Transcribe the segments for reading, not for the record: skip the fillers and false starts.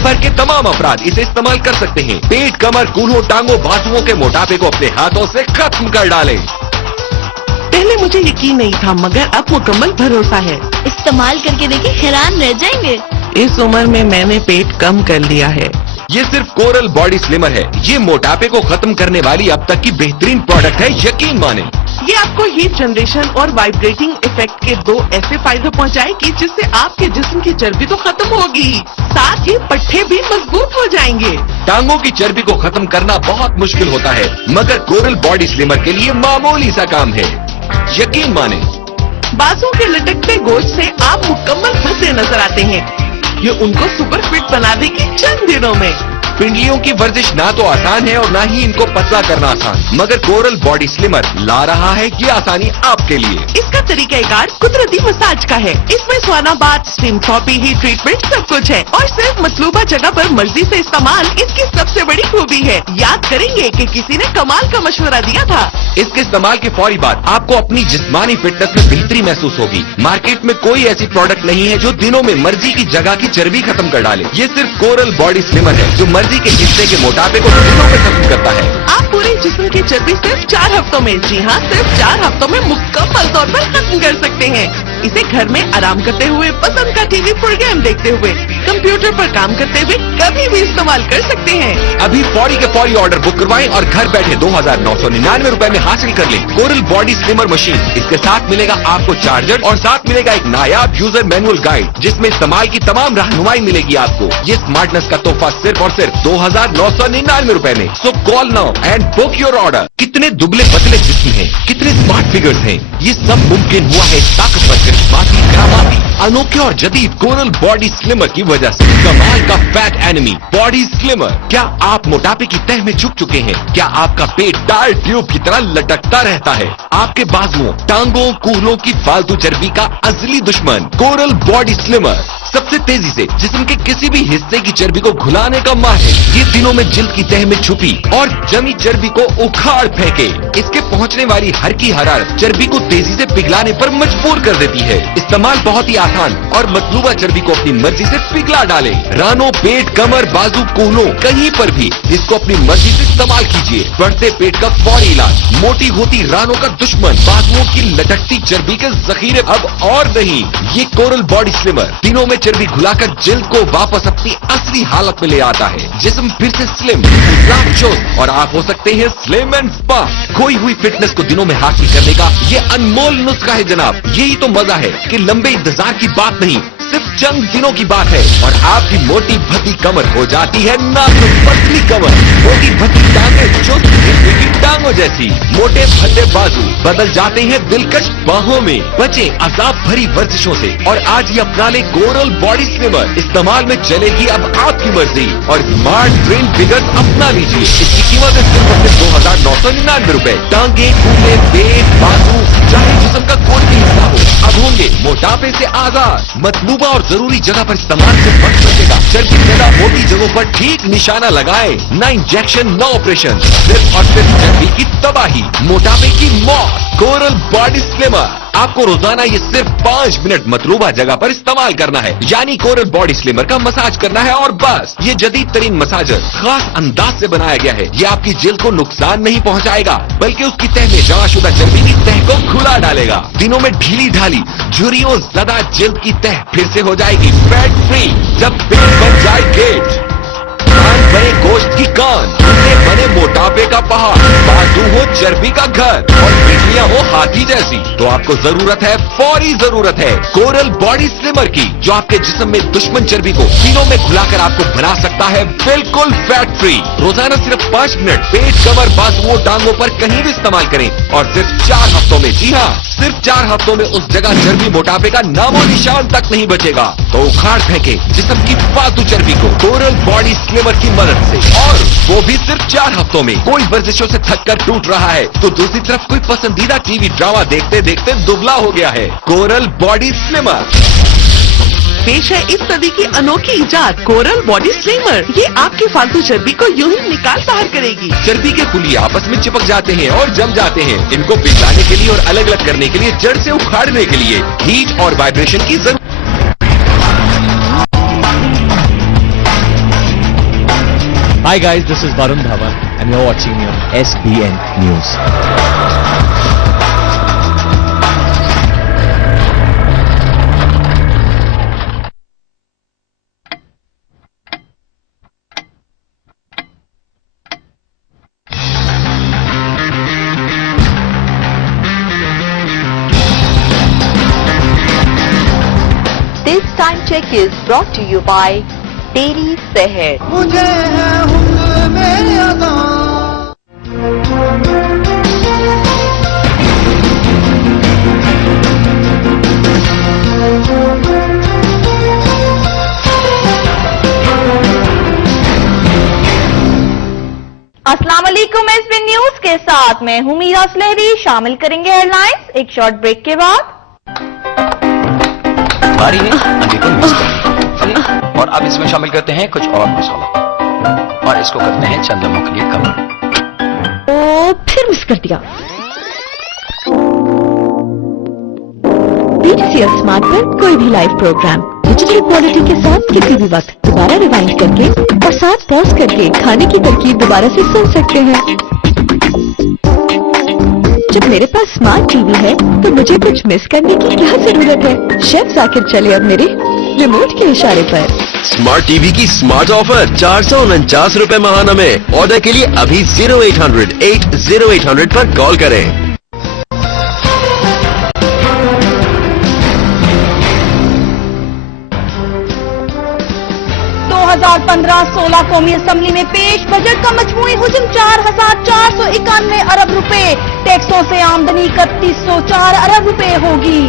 भर के तमाम अफराद इसे इस्तेमाल कर सकते हैं। पेट, कमर, कूल्हों, टांगों, बाजुओं के मोटापे को अपने हाथों से खत्म कर डालें। पहले मुझे यकीन नहीं था, मगर अब मुकम्मल भरोसा है। इस्तेमाल करके देखिए, हैरान रह जाएंगे। इस उम्र में मैंने पेट कम कर लिया है। ये सिर्फ कोरल बॉडी स्लिमर है। ये मोटापे को खत्म करने वाली अब तक की बेहतरीन प्रोडक्ट है, यकीन माने। ये आपको हीट जनरेशन और वाइब्रेटिंग इफेक्ट के दो ऐसे फायदे पहुंचाएगी जिससे आपके जिस्म की चर्बी तो खत्म होगी, साथ ही पट्टे भी मजबूत हो जाएंगे। टांगों की चर्बी को खत्म करना बहुत मुश्किल होता है, मगर कोरल बॉडी स्लिमर के लिए मामूली सा काम है, यकीन माने। बाजू के लटकते गोश्त से आप मुकम्मल फंसे नजर आते हैं। ये उनको सुपर फिट बना देगी चंद दिनों में। पिंडलियों की वर्जिश ना तो आसान है और ना ही इनको पतला करना आसान, मगर कोरल बॉडी स्लिमर ला रहा है ये आसानी आपके लिए। इसका तरीकाकार कुदरती मसाज का है। इसमें sauna bath, steam therapy, heat treatment सब कुछ है और सिर्फ मतलूबा जगह पर मर्जी से इस्तेमाल इसकी सबसे बड़ी खूबी है। याद करेंगे कि किसी ने कमाल का मशवरा दिया था। इसके इस्तेमाल के फौरी बाद आपको अपनी जिस्मानी फिटनेस में बेहतरी महसूस होगी। मार्केट में कोई ऐसी प्रोडक्ट नहीं है जो दिनों में मर्जी की जगह की चर्बी खत्म कर डाले। ये सिर्फ कोरल बॉडी स्लिमर है जो मर्जी के हिस्से के मोटापे को दिनों में खत्म करता है। आप पूरे जिस्म की चर्बी सिर्फ 4 हफ्तों में, जी हाँ, सिर्फ 4 हफ्तों में मुकम्मल तौर पर खत्म कर सकते हैं। इसे घर में आराम करते हुए, पसंद का टीवी प्रोग्राम देखते हुए, कंप्यूटर पर काम करते हुए कभी भी इस्तेमाल कर सकते हैं। अभी फौरी के फौरी ऑर्डर बुक करवाएं और घर बैठे 2999 रुपए में हासिल कर लें कोरल बॉडी स्लिमर मशीन। इसके साथ मिलेगा आपको चार्जर और साथ मिलेगा एक नायाब यूजर मैनुअल गाइड जिसमें इस्तेमाल की तमाम रहनुमाई मिलेगी आपको। ये स्मार्टनेस का तोहफा सिर्फ और सिर्फ 2999 रुपए में। So call now and book your order. कितने दुबले पतले जिस्म हैं, कितने स्मार्ट फिगर्स हैं, ये सब मुमकिन हुआ है ताकतवर करिश्माती करामाती अनोखे और जदीद कोरल बॉडी स्लिमर की वजह से। कमाल का फैट एनिमी बॉडी स्लिमर। क्या आप मोटापे की तह में झुक चुके हैं? क्या आपका पेट टायर ट्यूब की तरह लटकता रहता है? आपके बाजुओं, टांगों, कूल्हों की फालतू चर्बी का असली दुश्मन कोरल बॉडी स्लिमर सबसे तेजी से जिस्म के किसी भी हिस्से की चर्बी को घुलाने का माहिर। ये दिनों में जिल्द की तह में छुपी और जमी चर्बी को उखाड़ फेंके। इसके पहुंचने वाली हल्की हरारत चर्बी को तेजी से पिघलाने पर मजबूर कर देती है। इस्तेमाल बहुत ही आसान और मतलूबा चर्बी को अपनी मर्जी से पिघला डाले। रानों, पेट, कमर, बाजू, कूल्हों कहीं पर भी इसको अपनी मर्जी से इस्तेमाल कीजिए। बढ़ते पेट का फौरी इलाज, मोटी होती रानों का दुश्मन, बाजुओं की लटकती चर्बी के जखीरे अब और नहीं। ये कोरल बॉडी स्लिमर दिनों में चर्बी घुलाकर जिल्द को वापस अपनी असली हालत में ले आता है। जिस्म फिर से स्लिम, चुस्त और आप हो सकते हैं स्लिम एंड स्पार्क। खोई हुई फिटनेस को दिनों में हासिल करने का ये अनमोल नुस्खा है जनाब। यही तो मजा है कि लंबे इंतजार की बात नहीं, सिर्फ चंद दिनों की बात है और आपकी मोटी भद्दी कमर हो जाती है नाजुक पतली कमर। मोटी भद्दी टांगें चुस्त हिरनी की टांगों जैसी। मोटे भद्दे बाजू बदल जाते हैं दिलकश बाहों में। बचे अजाब भरी वर्जिशों से और आज ये अपना ले कोरल बॉडी स्लिमर। इस्तेमाल में चलेगी अब आपकी मर्जी और स्मार्ट ट्रेन फिगर्स अपना लीजिए। इसकी कीमत है सिर्फ 2999 रुपए। टांगे, कूल्हे, पेट, बाजू, चाहे जिस्म का कोई भी हिस्सा हो, अब होंगे मोटापे से आजाद। मतलूबा और जरूरी जगह पर इस्तेमाल से बच सकेगा। चर्बी पैदा मोटी जगहों पर ठीक निशाना लगाए। ना इंजेक्शन, ना ऑपरेशन, सिर्फ और सिर्फ चर्बी की तबाही, मोटापे की मौत। कोरल बॉडी स्लिमर आपको रोजाना ये सिर्फ 5 मिनट मतलूबा जगह पर इस्तेमाल करना है, यानी कोरल बॉडी स्लिमर का मसाज करना है और बस। ये जदीद तरीन मसाजर खास अंदाज से बनाया गया है। ये आपकी जिल्द को नुकसान नहीं पहुंचाएगा बल्कि उसकी तह में जमाशुदा चर्बी की तह को खुला डालेगा। दिनों में ढीली ढाली झुर्रियों ज़्यादा जिल्द की तह फिर से हो जाएगी फैट फ्री। जब पेट बन जाए गेट, कान बने गोश्त की कान, घुटने बने मोटापे का पहाड़, बाजू हो चर्बी का घर और पिंडलियां हो हाथी जैसी, तो आपको जरूरत है, फौरी जरूरत है कोरल बॉडी स्लिमर की, जो आपके जिस्म में दुश्मन चर्बी को दिनों में घुलाकर आपको बना सकता है बिल्कुल फैट फ्री। रोजाना सिर्फ 5 मिनट पेट, कमर, बाजुओं, टांगों पर कहीं भी इस्तेमाल करें और सिर्फ 4 हफ्तों में, जी हाँ, सिर्फ 4 हफ्तों में उस जगह चर्बी मोटापे का नामो निशान तक नहीं बचेगा। तो उखाड़ फेंके जिस्म की फालतू चर्बी को कोरल बॉडी स्लिमर की मदद से, और वो भी सिर्फ 4 हफ्तों में। कोई वर्जिशों से थक कर टूट रहा है तो दूसरी तरफ कोई पसंदीदा टीवी ड्रामा देखते देखते दुबला हो गया है, कोरल बॉडी स्लिमर पेश है इस सदी की अनोखी इजाद कोरल बॉडी स्लिमर। ये आपकी फालतू चर्बी को यूं ही निकाल बाहर करेगी। चर्बी के पुलिये आपस में चिपक जाते हैं और जम जाते हैं। इनको पिघलाने के लिए और अलग अलग करने के लिए, जड़ से उखाड़ने के लिए हीट और वाइब्रेशन की जरूरत। Hi guys, this is Varun Dhawan and you're watching me on SBN News. This time check is brought to you by Dairy Seher. مجھے ہے حکم میں ادا السلام علیکم ایس بی نیوز کے ساتھ میں ہوں میرا سلہری. شامل کریں گے ہیڈ لائنز ایک شارٹ بریک کے بعد. باری ہے انڈے کو مکس کریں اور اب اس میں شامل کرتے ہیں کچھ اور مسالہ اور اس کو کرتے ہیں چند لمحوں کے لیے کم. او پھر مس کر دیا. BTCL اسمارٹ پر کوئی بھی لائیو پروگرام ڈیجیٹل کوالٹی کے ساتھ کسی بھی وقت دوبارہ ریوائنڈ کر کے اور ساتھ پاز کر کے کھانے کی ترکیب دوبارہ سے سن سکتے ہیں. جب میرے پاس اسمارٹ ٹی وی ہے تو مجھے کچھ مس کرنے کی کیا ضرورت ہے. شیف ذاکر چلے اب میرے ریموٹ کے اشارے پر. स्मार्ट टीवी की स्मार्ट ऑफर 449 रुपए माहाना में. ऑर्डर के लिए अभी 0800-80800 पर कॉल करें. 2015-16 قومی اسمبلی میں پیش بجٹ کا مجموعی حجم 4,491 ارب روپے. ٹیکسوں سے آمدنی 3104 ارب روپے ہوگی.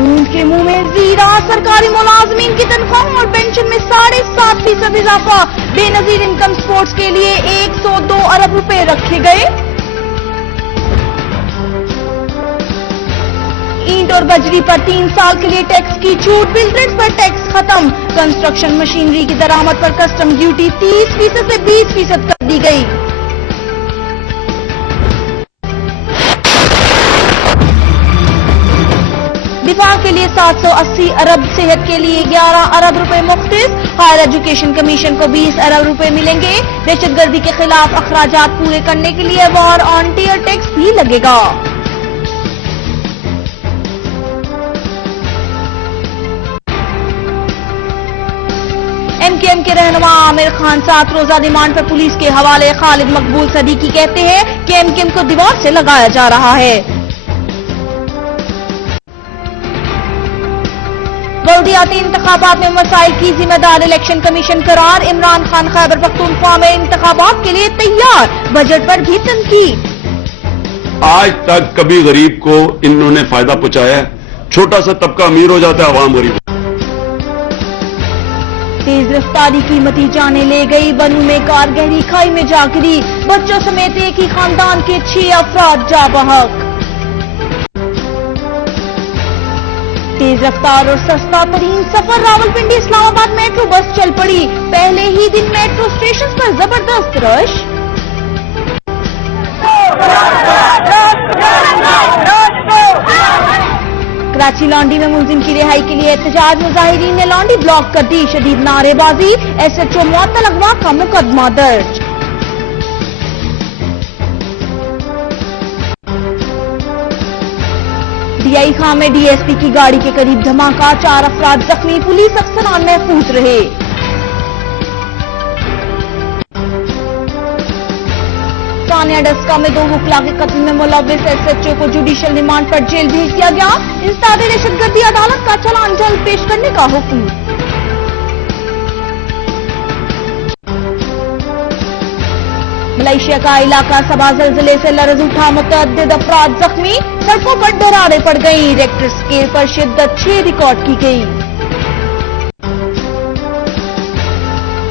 اونٹ کے منہ میں زیرہ. سرکاری ملازمین کی تنخواہوں اور پینشن میں 7.5% اضافہ. بے نظیر انکم سپورٹس کے لیے 102 ارب روپے رکھے گئے. اینٹ اور بجری پر 3 سال کے لیے ٹیکس کی چھوٹ. بلڈرز پر ٹیکس ختم. کنسٹرکشن مشینری کی درآمد پر کسٹم ڈیوٹی 30% سے 20% کر دی گئی. دفاع کے لیے 780 ارب. صحت کے لیے 11 ارب روپے مختص. ہائر ایجوکیشن کمیشن کو 20 ارب روپے ملیں گے. دہشت گردی کے خلاف اخراجات پورے کرنے کے لیے وار آن ٹیئر ٹیکس بھی لگے گا. MKM کے رہنما عامر خان 7 روزہ ریمانڈ پر پولیس کے حوالے. خالد مقبول صدیقی کہتے ہیں کہ MKM کو دیوار سے لگایا جا رہا ہے. بلدیاتی انتخابات میں مسائل کی ذمہ دار الیکشن کمیشن قرار. عمران خان خیبر پختونخوا میں انتخابات کے لیے تیار. بجٹ پر بھی تنقید. آج تک کبھی غریب کو انہوں نے فائدہ پہنچایا ہے. چھوٹا سا طبقہ امیر ہو جاتا ہے, عوام غریب. تیز رفتاری قیمتی جانیں لے گئی. بنو میں کار گہری کھائی میں جا گری. بچوں سمیت ایک ہی خاندان کے 6 افراد جاں بحق. تیز رفتار اور سستا ترین سفر. راولپنڈی اسلام آباد میٹرو بس چل پڑی. پہلے ہی دن میٹرو اسٹیشن پر زبردست رش. کراچی لانڈی میں ملزم کی رہائی کے لیے احتجاج. مظاہرین نے لانڈی بلاک کر دی. شدید نعرے بازی. SHO معطل اغوا کا مقدمہ درج. DI خاں میں DSP کی گاڑی کے قریب دھماکہ. 4 افراد زخمی. پولیس افسران محفوظ رہے. ثانیہ ڈسکا میں 2 وکلاء کے قتل میں ملوث SHO کو جوڈیشل ریمانڈ پر جیل بھیج دیا گیا. انسداد دہشت گردی عدالت کا چلان جلد پیش کرنے کا حکم. ملائیشیا کا علاقہ سبا زلزلے سے لرز اٹھا. متعدد افراد زخمی. سڑکوں پر دراریں پڑ گئیں. ریکٹر اسکیل پر شدت 6 ریکارڈ کی گئی.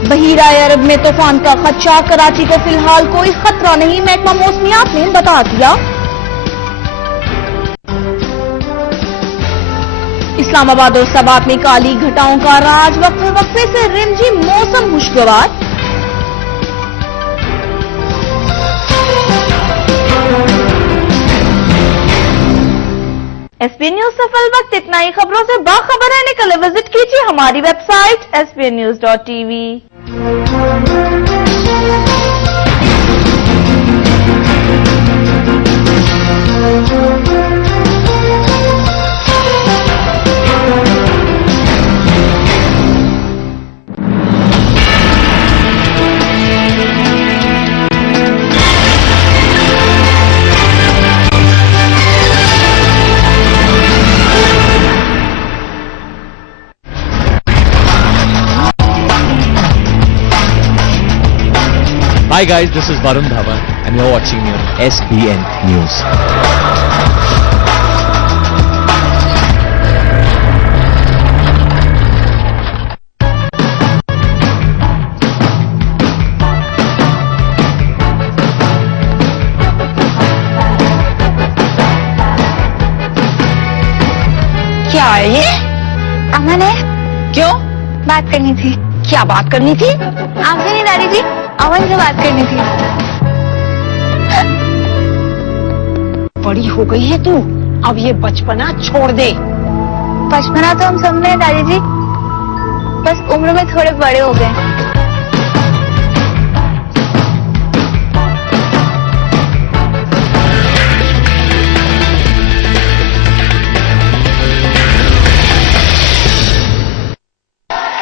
بحیرہ عرب میں طوفان کا خدشہ. کراچی کو فی الحال کوئی خطرہ نہیں. محکمہ موسمیات نے بتا دیا. اسلام آباد اور سبات میں کالی گھٹاؤں کا راج. وقفے وقفے سے رمجھم موسم خوشگوار. SBN न्यूज से फिल वक्त इतना ही। खबरों से बाखबर रहने के लिए विजिट कीजिए हमारी website sbnnews.tv। Hi guys, this is Varun Dhawan and you're watching me on SBN News. क्या है ये? अमन है। क्यों? बात करनी थी। क्या बात करनी थी? आपसे नहीं दादी जी, अमन से बात करनी थी। बड़ी हो गई है तू, अब ये बचपना छोड़ दे। बचपना तो हम सब में है दादी जी, बस उम्र में थोड़े बड़े हो गए।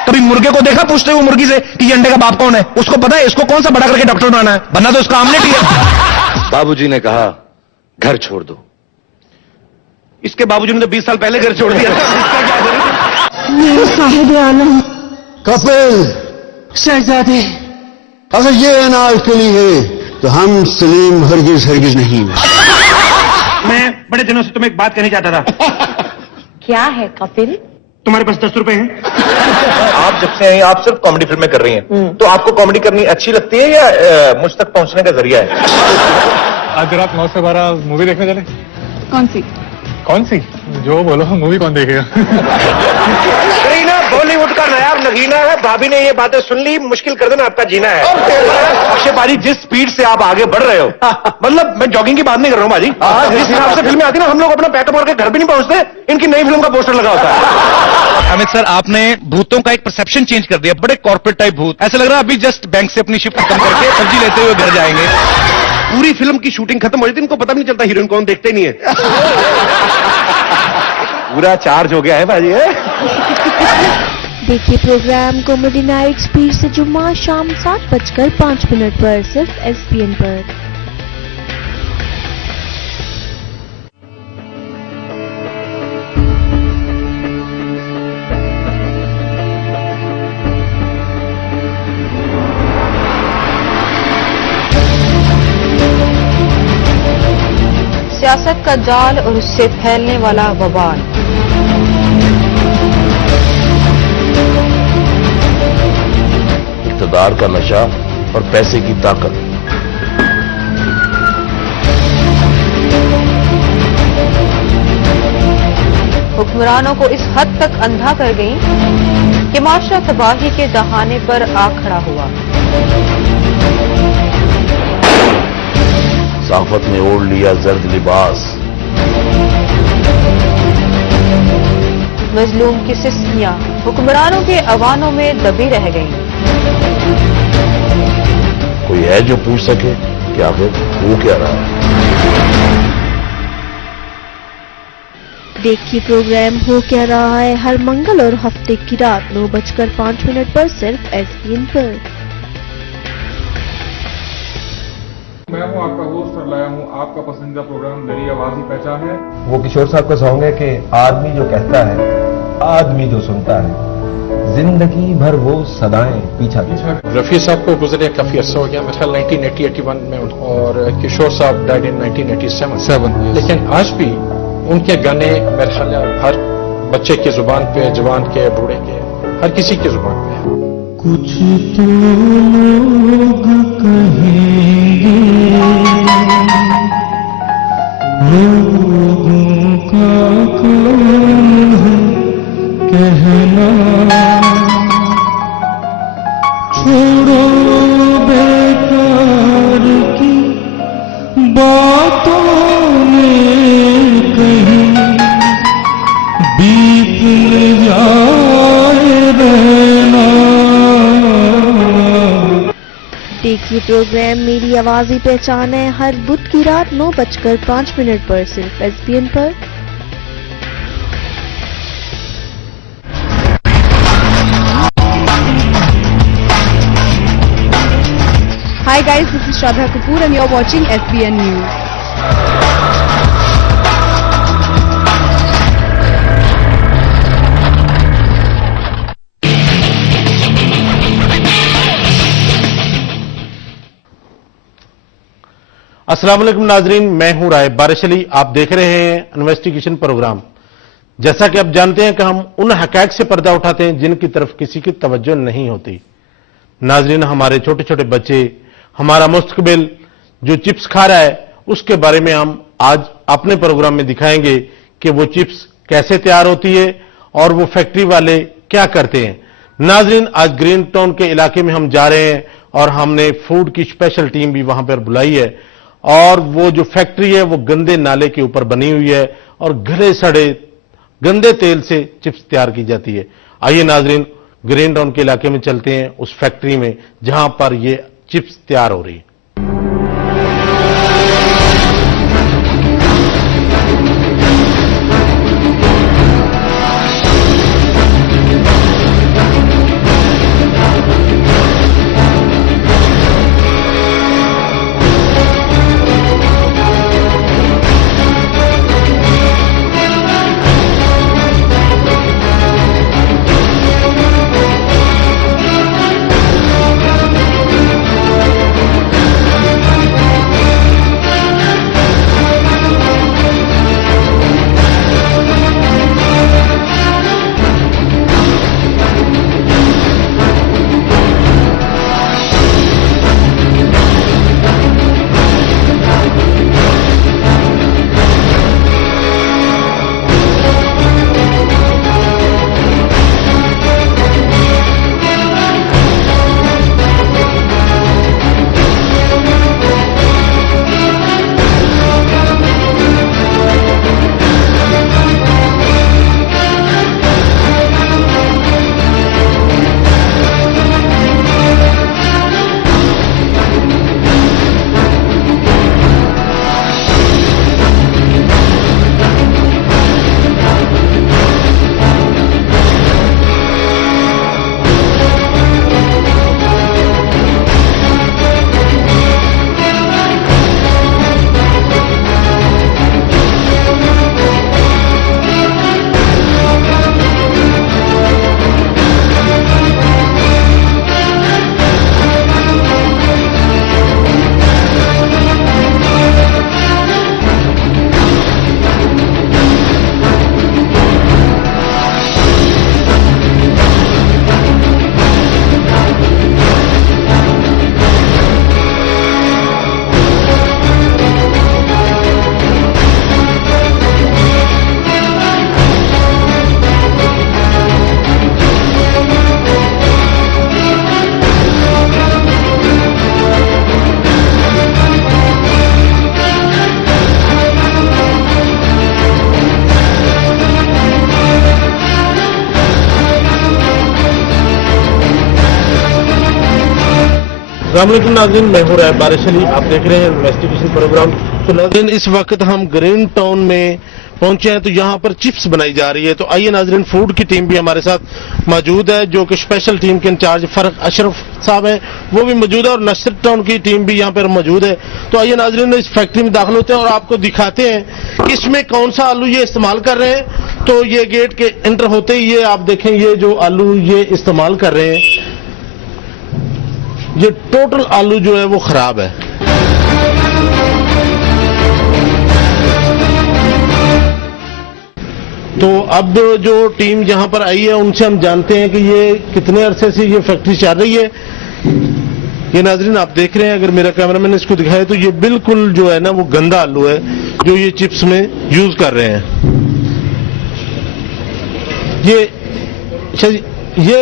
कभी मुर्गे को देखा पूछते हुए मुर्गी से कि ये अंडे का बाप कौन है? उसको पता है इसको कौन सा बड़ा करके डॉक्टर बनाना है, बनना तो इसका आमलेट ही है। बाबूजी ने कहा घर छोड़ दो। इसके बाबूजी ने तो 20 साल पहले घर छोड़ दिया। साहिब आलम कपिल शहजादे, अगर ये अनारकली है तो हम सलीम हरगिज हरगिज नहीं। मैं बड़े दिनों से तुम्हें एक बात कहना चाहता था। क्या है कपिल? तुम्हारे पास 10 रुपए हैं? आप जब से आई आप सिर्फ कॉमेडी फिल्में कर रही हैं, तो आपको कॉमेडी करनी अच्छी लगती है या मुझ तक पहुंचने का जरिया है? आज रात 9 से 12 मूवी देखने चले। कौन सी? कौन सी? जो बोलो, मूवी कौन देखेगा? ना बॉलीवुड का नया नगीना है, भाभी ने ये बातें सुन ली, मुश्किल कर देना आपका जीना है। अक्षय पाजी, जिस स्पीड से आप आगे बढ़ रहे हो, मतलब मैं जॉगिंग की बात नहीं कर रहा हूँ भाजी, जिस हिसाब से फिल्में आती ना, हम लोग अपना पैकेट मार के घर भी नहीं पहुंचते, इनकी नई फिल्म का पोस्टर लगा होता है। अमित सर, आपने भूतों का एक परसेप्शन चेंज कर दिया, बड़े कॉर्पोरेट टाइप भूत। ऐसा लग रहा है अभी जस्ट बैंक से अपनी शिफ्ट खत्म करके सब्जी लेते हुए घर जाएंगे। पूरी फिल्म की शूटिंग खत्म हो जाती, इनको पता भी नहीं चलता हीरोइन कौन, देखते नहीं है। पूरा चार्ज हो गया है भाजी। देखिए प्रोग्राम कॉमेडी नाइट स्पीड से जुम्मा शाम 7:05 पर सिर्फ SBN पर। सियासत का जाल और उससे फैलने वाला वबाल। इक़्तिदार का नशा और पैसे की ताकत। हुक्मरानों को इस हद तक अंधा कर गई कि माशरा तबाही के दहाने पर आ खड़ा हुआ। साफत ने ओढ़ लिया जर्द लिबास। मजलूम की सिस्कियां हुक्मरानों के अवानों में दबी रह गईं। कोई है जो पूछ सके कि आखिर वो क्या रहा है? देखिए प्रोग्राम हो क्या रहा है हर मंगल और हफ्ते की रात 9:05 पर सिर्फ SBN पर। मैं हूं आपका होस्ट और लाया हूं आपका पसंदीदा प्रोग्राम मेरी आवाज ही पहचान है। वो किशोर साहब का सॉन्ग है कि आदमी जो कहता है, आदमी जो सुनता है, जिंदगी भर वो सदाएं पीछा पीछा। रफी साहब को गुजरे काफी अरसा हो गया, मेरे ख्याल 1980-81 में, और किशोर साहब डाइड इन 1987। लेकिन आज भी उनके गाने मेरे ख्याल हर बच्चे की जुबान पे, जवान के, बूढ़े के, हर किसी की जुबान पे है। कुछ तो लोग कहेंगे, लोगों का काम है कहना, छोड़ो बेकार की बातों में कहीं देखिए प्रोग्राम मेरी आवाज़ी पहचान है हर बुध की रात 9:05 पर सिर्फ SBN पर। Hi guys, this is Shraddha Kapoor and you're watching SBN News. अस्सलाम वालेकुम नाजरीन, मैं हूं राय बारिश अली। आप देख रहे हैं इन्वेस्टिगेशन प्रोग्राम। जैसा कि आप जानते हैं कि हम उन हक़ाइक़ से पर्दा उठाते हैं जिनकी तरफ किसी की तवज्जो नहीं होती। नाजरीन, हमारे छोटे छोटे बच्चे, हमारा मुस्तकबिल जो चिप्स खा रहा है, उसके बारे में हम आज अपने प्रोग्राम में दिखाएंगे कि वो चिप्स कैसे तैयार होती है और वो फैक्ट्री वाले क्या करते हैं। नाजरीन, आज ग्रीन टाउन के इलाके में हम जा रहे हैं और हमने फूड की स्पेशल टीम भी वहां पर बुलाई है और वो जो फैक्ट्री है वो गंदे नाले के ऊपर बनी हुई है और गले सड़े गंदे तेल से चिप्स तैयार की जाती है। आइए नाजरीन, ग्रीन टाउन के इलाके में चलते हैं, उस फैक्ट्री में जहां पर ये चिप्स तैयार हो रही है। अस्सलामुअलैकुम नाज़रीन, मैं हूं राय बारिश अली। आप देख रहे हैं इन्वेस्टिगेशन प्रोग्राम। तो नाज़रीन, इस वक्त हम ग्रीन टाउन में पहुंचे हैं तो यहाँ पर चिप्स बनाई जा रही है। तो आइए नाज़रीन, फूड की टीम भी हमारे साथ मौजूद है, जो कि स्पेशल टीम के इंचार्ज फरक अशरफ साहब हैं, वो भी मौजूद है और नसर टाउन की टीम भी यहाँ पर मौजूद है। तो आइए नाज़रीन, इस फैक्ट्री में दाखिल होते हैं और आपको दिखाते हैं इसमें कौन सा आलू ये इस्तेमाल कर रहे हैं। तो ये गेट के एंटर होते ही ये आप देखें, ये जो आलू ये इस्तेमाल कर रहे हैं, ये टोटल आलू जो है वो खराब है। तो अब जो टीम यहां पर आई है उनसे हम जानते हैं कि ये कितने अरसे से ये फैक्ट्री चल रही है। ये नाजरीन आप देख रहे हैं, अगर मेरा कैमरामैन इसको दिखाए तो ये बिल्कुल जो है ना वो गंदा आलू है जो ये चिप्स में यूज कर रहे हैं। ये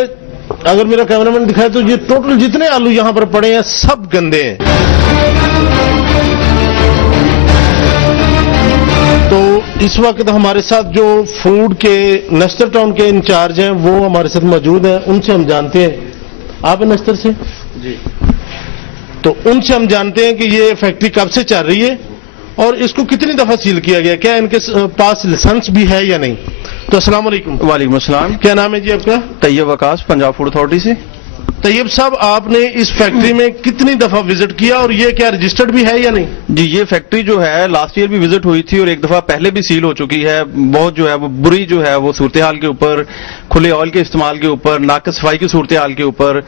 अगर मेरा कैमरामैन दिखाए तो ये टोटल जितने आलू यहां पर पड़े हैं सब गंदे हैं। तो इस वक्त हमारे साथ जो फूड के नस्तर टाउन के इंचार्ज हैं वो हमारे साथ मौजूद हैं, उनसे हम जानते हैं। आप नस्तर से जी, तो उनसे हम जानते हैं कि ये फैक्ट्री कब से चल रही है और इसको कितनी दफा सील किया गया, क्या इनके पास लाइसेंस भी है या नहीं। तो अस्सलाम वालेकुम। वालेकुम अस्सलाम। क्या नाम है जी आपका? तैयब वकास, पंजाब फूड अथॉरिटी से। तैयब साहब, आपने इस फैक्ट्री में कितनी दफा विजिट किया और ये क्या रजिस्टर्ड भी है या नहीं? जी, ये फैक्ट्री जो है लास्ट ईयर भी विजिट हुई थी और एक दफा पहले भी सील हो चुकी है। बहुत जो है वो बुरी जो है वो सूरत हाल के ऊपर, खुले ऑयल के इस्तेमाल के ऊपर, नाकस सफाई की सूरत हाल के ऊपर।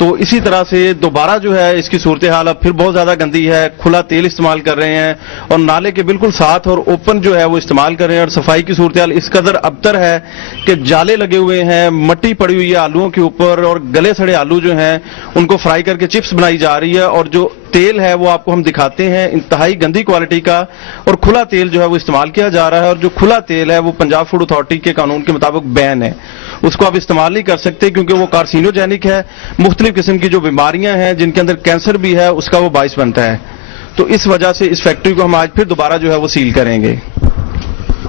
तो इसी तरह से दोबारा जो है इसकी सूरत हाल अब फिर बहुत ज्यादा गंदी है। खुला तेल इस्तेमाल कर रहे हैं और नाले के बिल्कुल साथ और ओपन जो है वो इस्तेमाल कर रहे हैं और सफाई की सूरत हाल इस कदर अबतर है कि जाले लगे हुए हैं, मट्टी पड़ी हुई है आलूओं के ऊपर और गले सड़े आलू जो हैं उनको फ्राई करके चिप्स बनाई जा रही है और जो तेल है वो आपको हम दिखाते हैं इंतहाई गंदी क्वालिटी का और खुला तेल जो है वो इस्तेमाल किया जा रहा है। और जो खुला तेल है वो पंजाब फूड अथॉरिटी के कानून के मुताबिक बैन है, उसको आप इस्तेमाल नहीं कर सकते क्योंकि वो कार्सिनोजेनिक है। मुख्तलिफ किस्म की जो बीमारियां हैं जिनके अंदर कैंसर भी है उसका वो बाइस बनता है। तो इस वजह से इस फैक्ट्री को हम आज फिर दोबारा जो है वो सील करेंगे।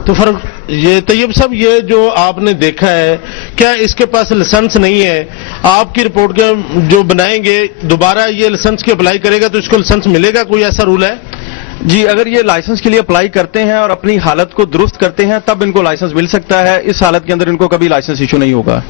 तो फर्क ये तैयब साहब, ये जो आपने देखा है, क्या इसके पास लाइसेंस नहीं है? आपकी रिपोर्ट के जो बनाएंगे दोबारा ये लाइसेंस की अप्लाई करेगा तो इसको लाइसेंस मिलेगा, कोई ऐसा रूल है? जी, अगर ये लाइसेंस के लिए अप्लाई करते हैं और अपनी हालत को दुरुस्त करते हैं तब इनको लाइसेंस मिल सकता है। इस हालत के अंदर इनको कभी लाइसेंस इशू नहीं होगा।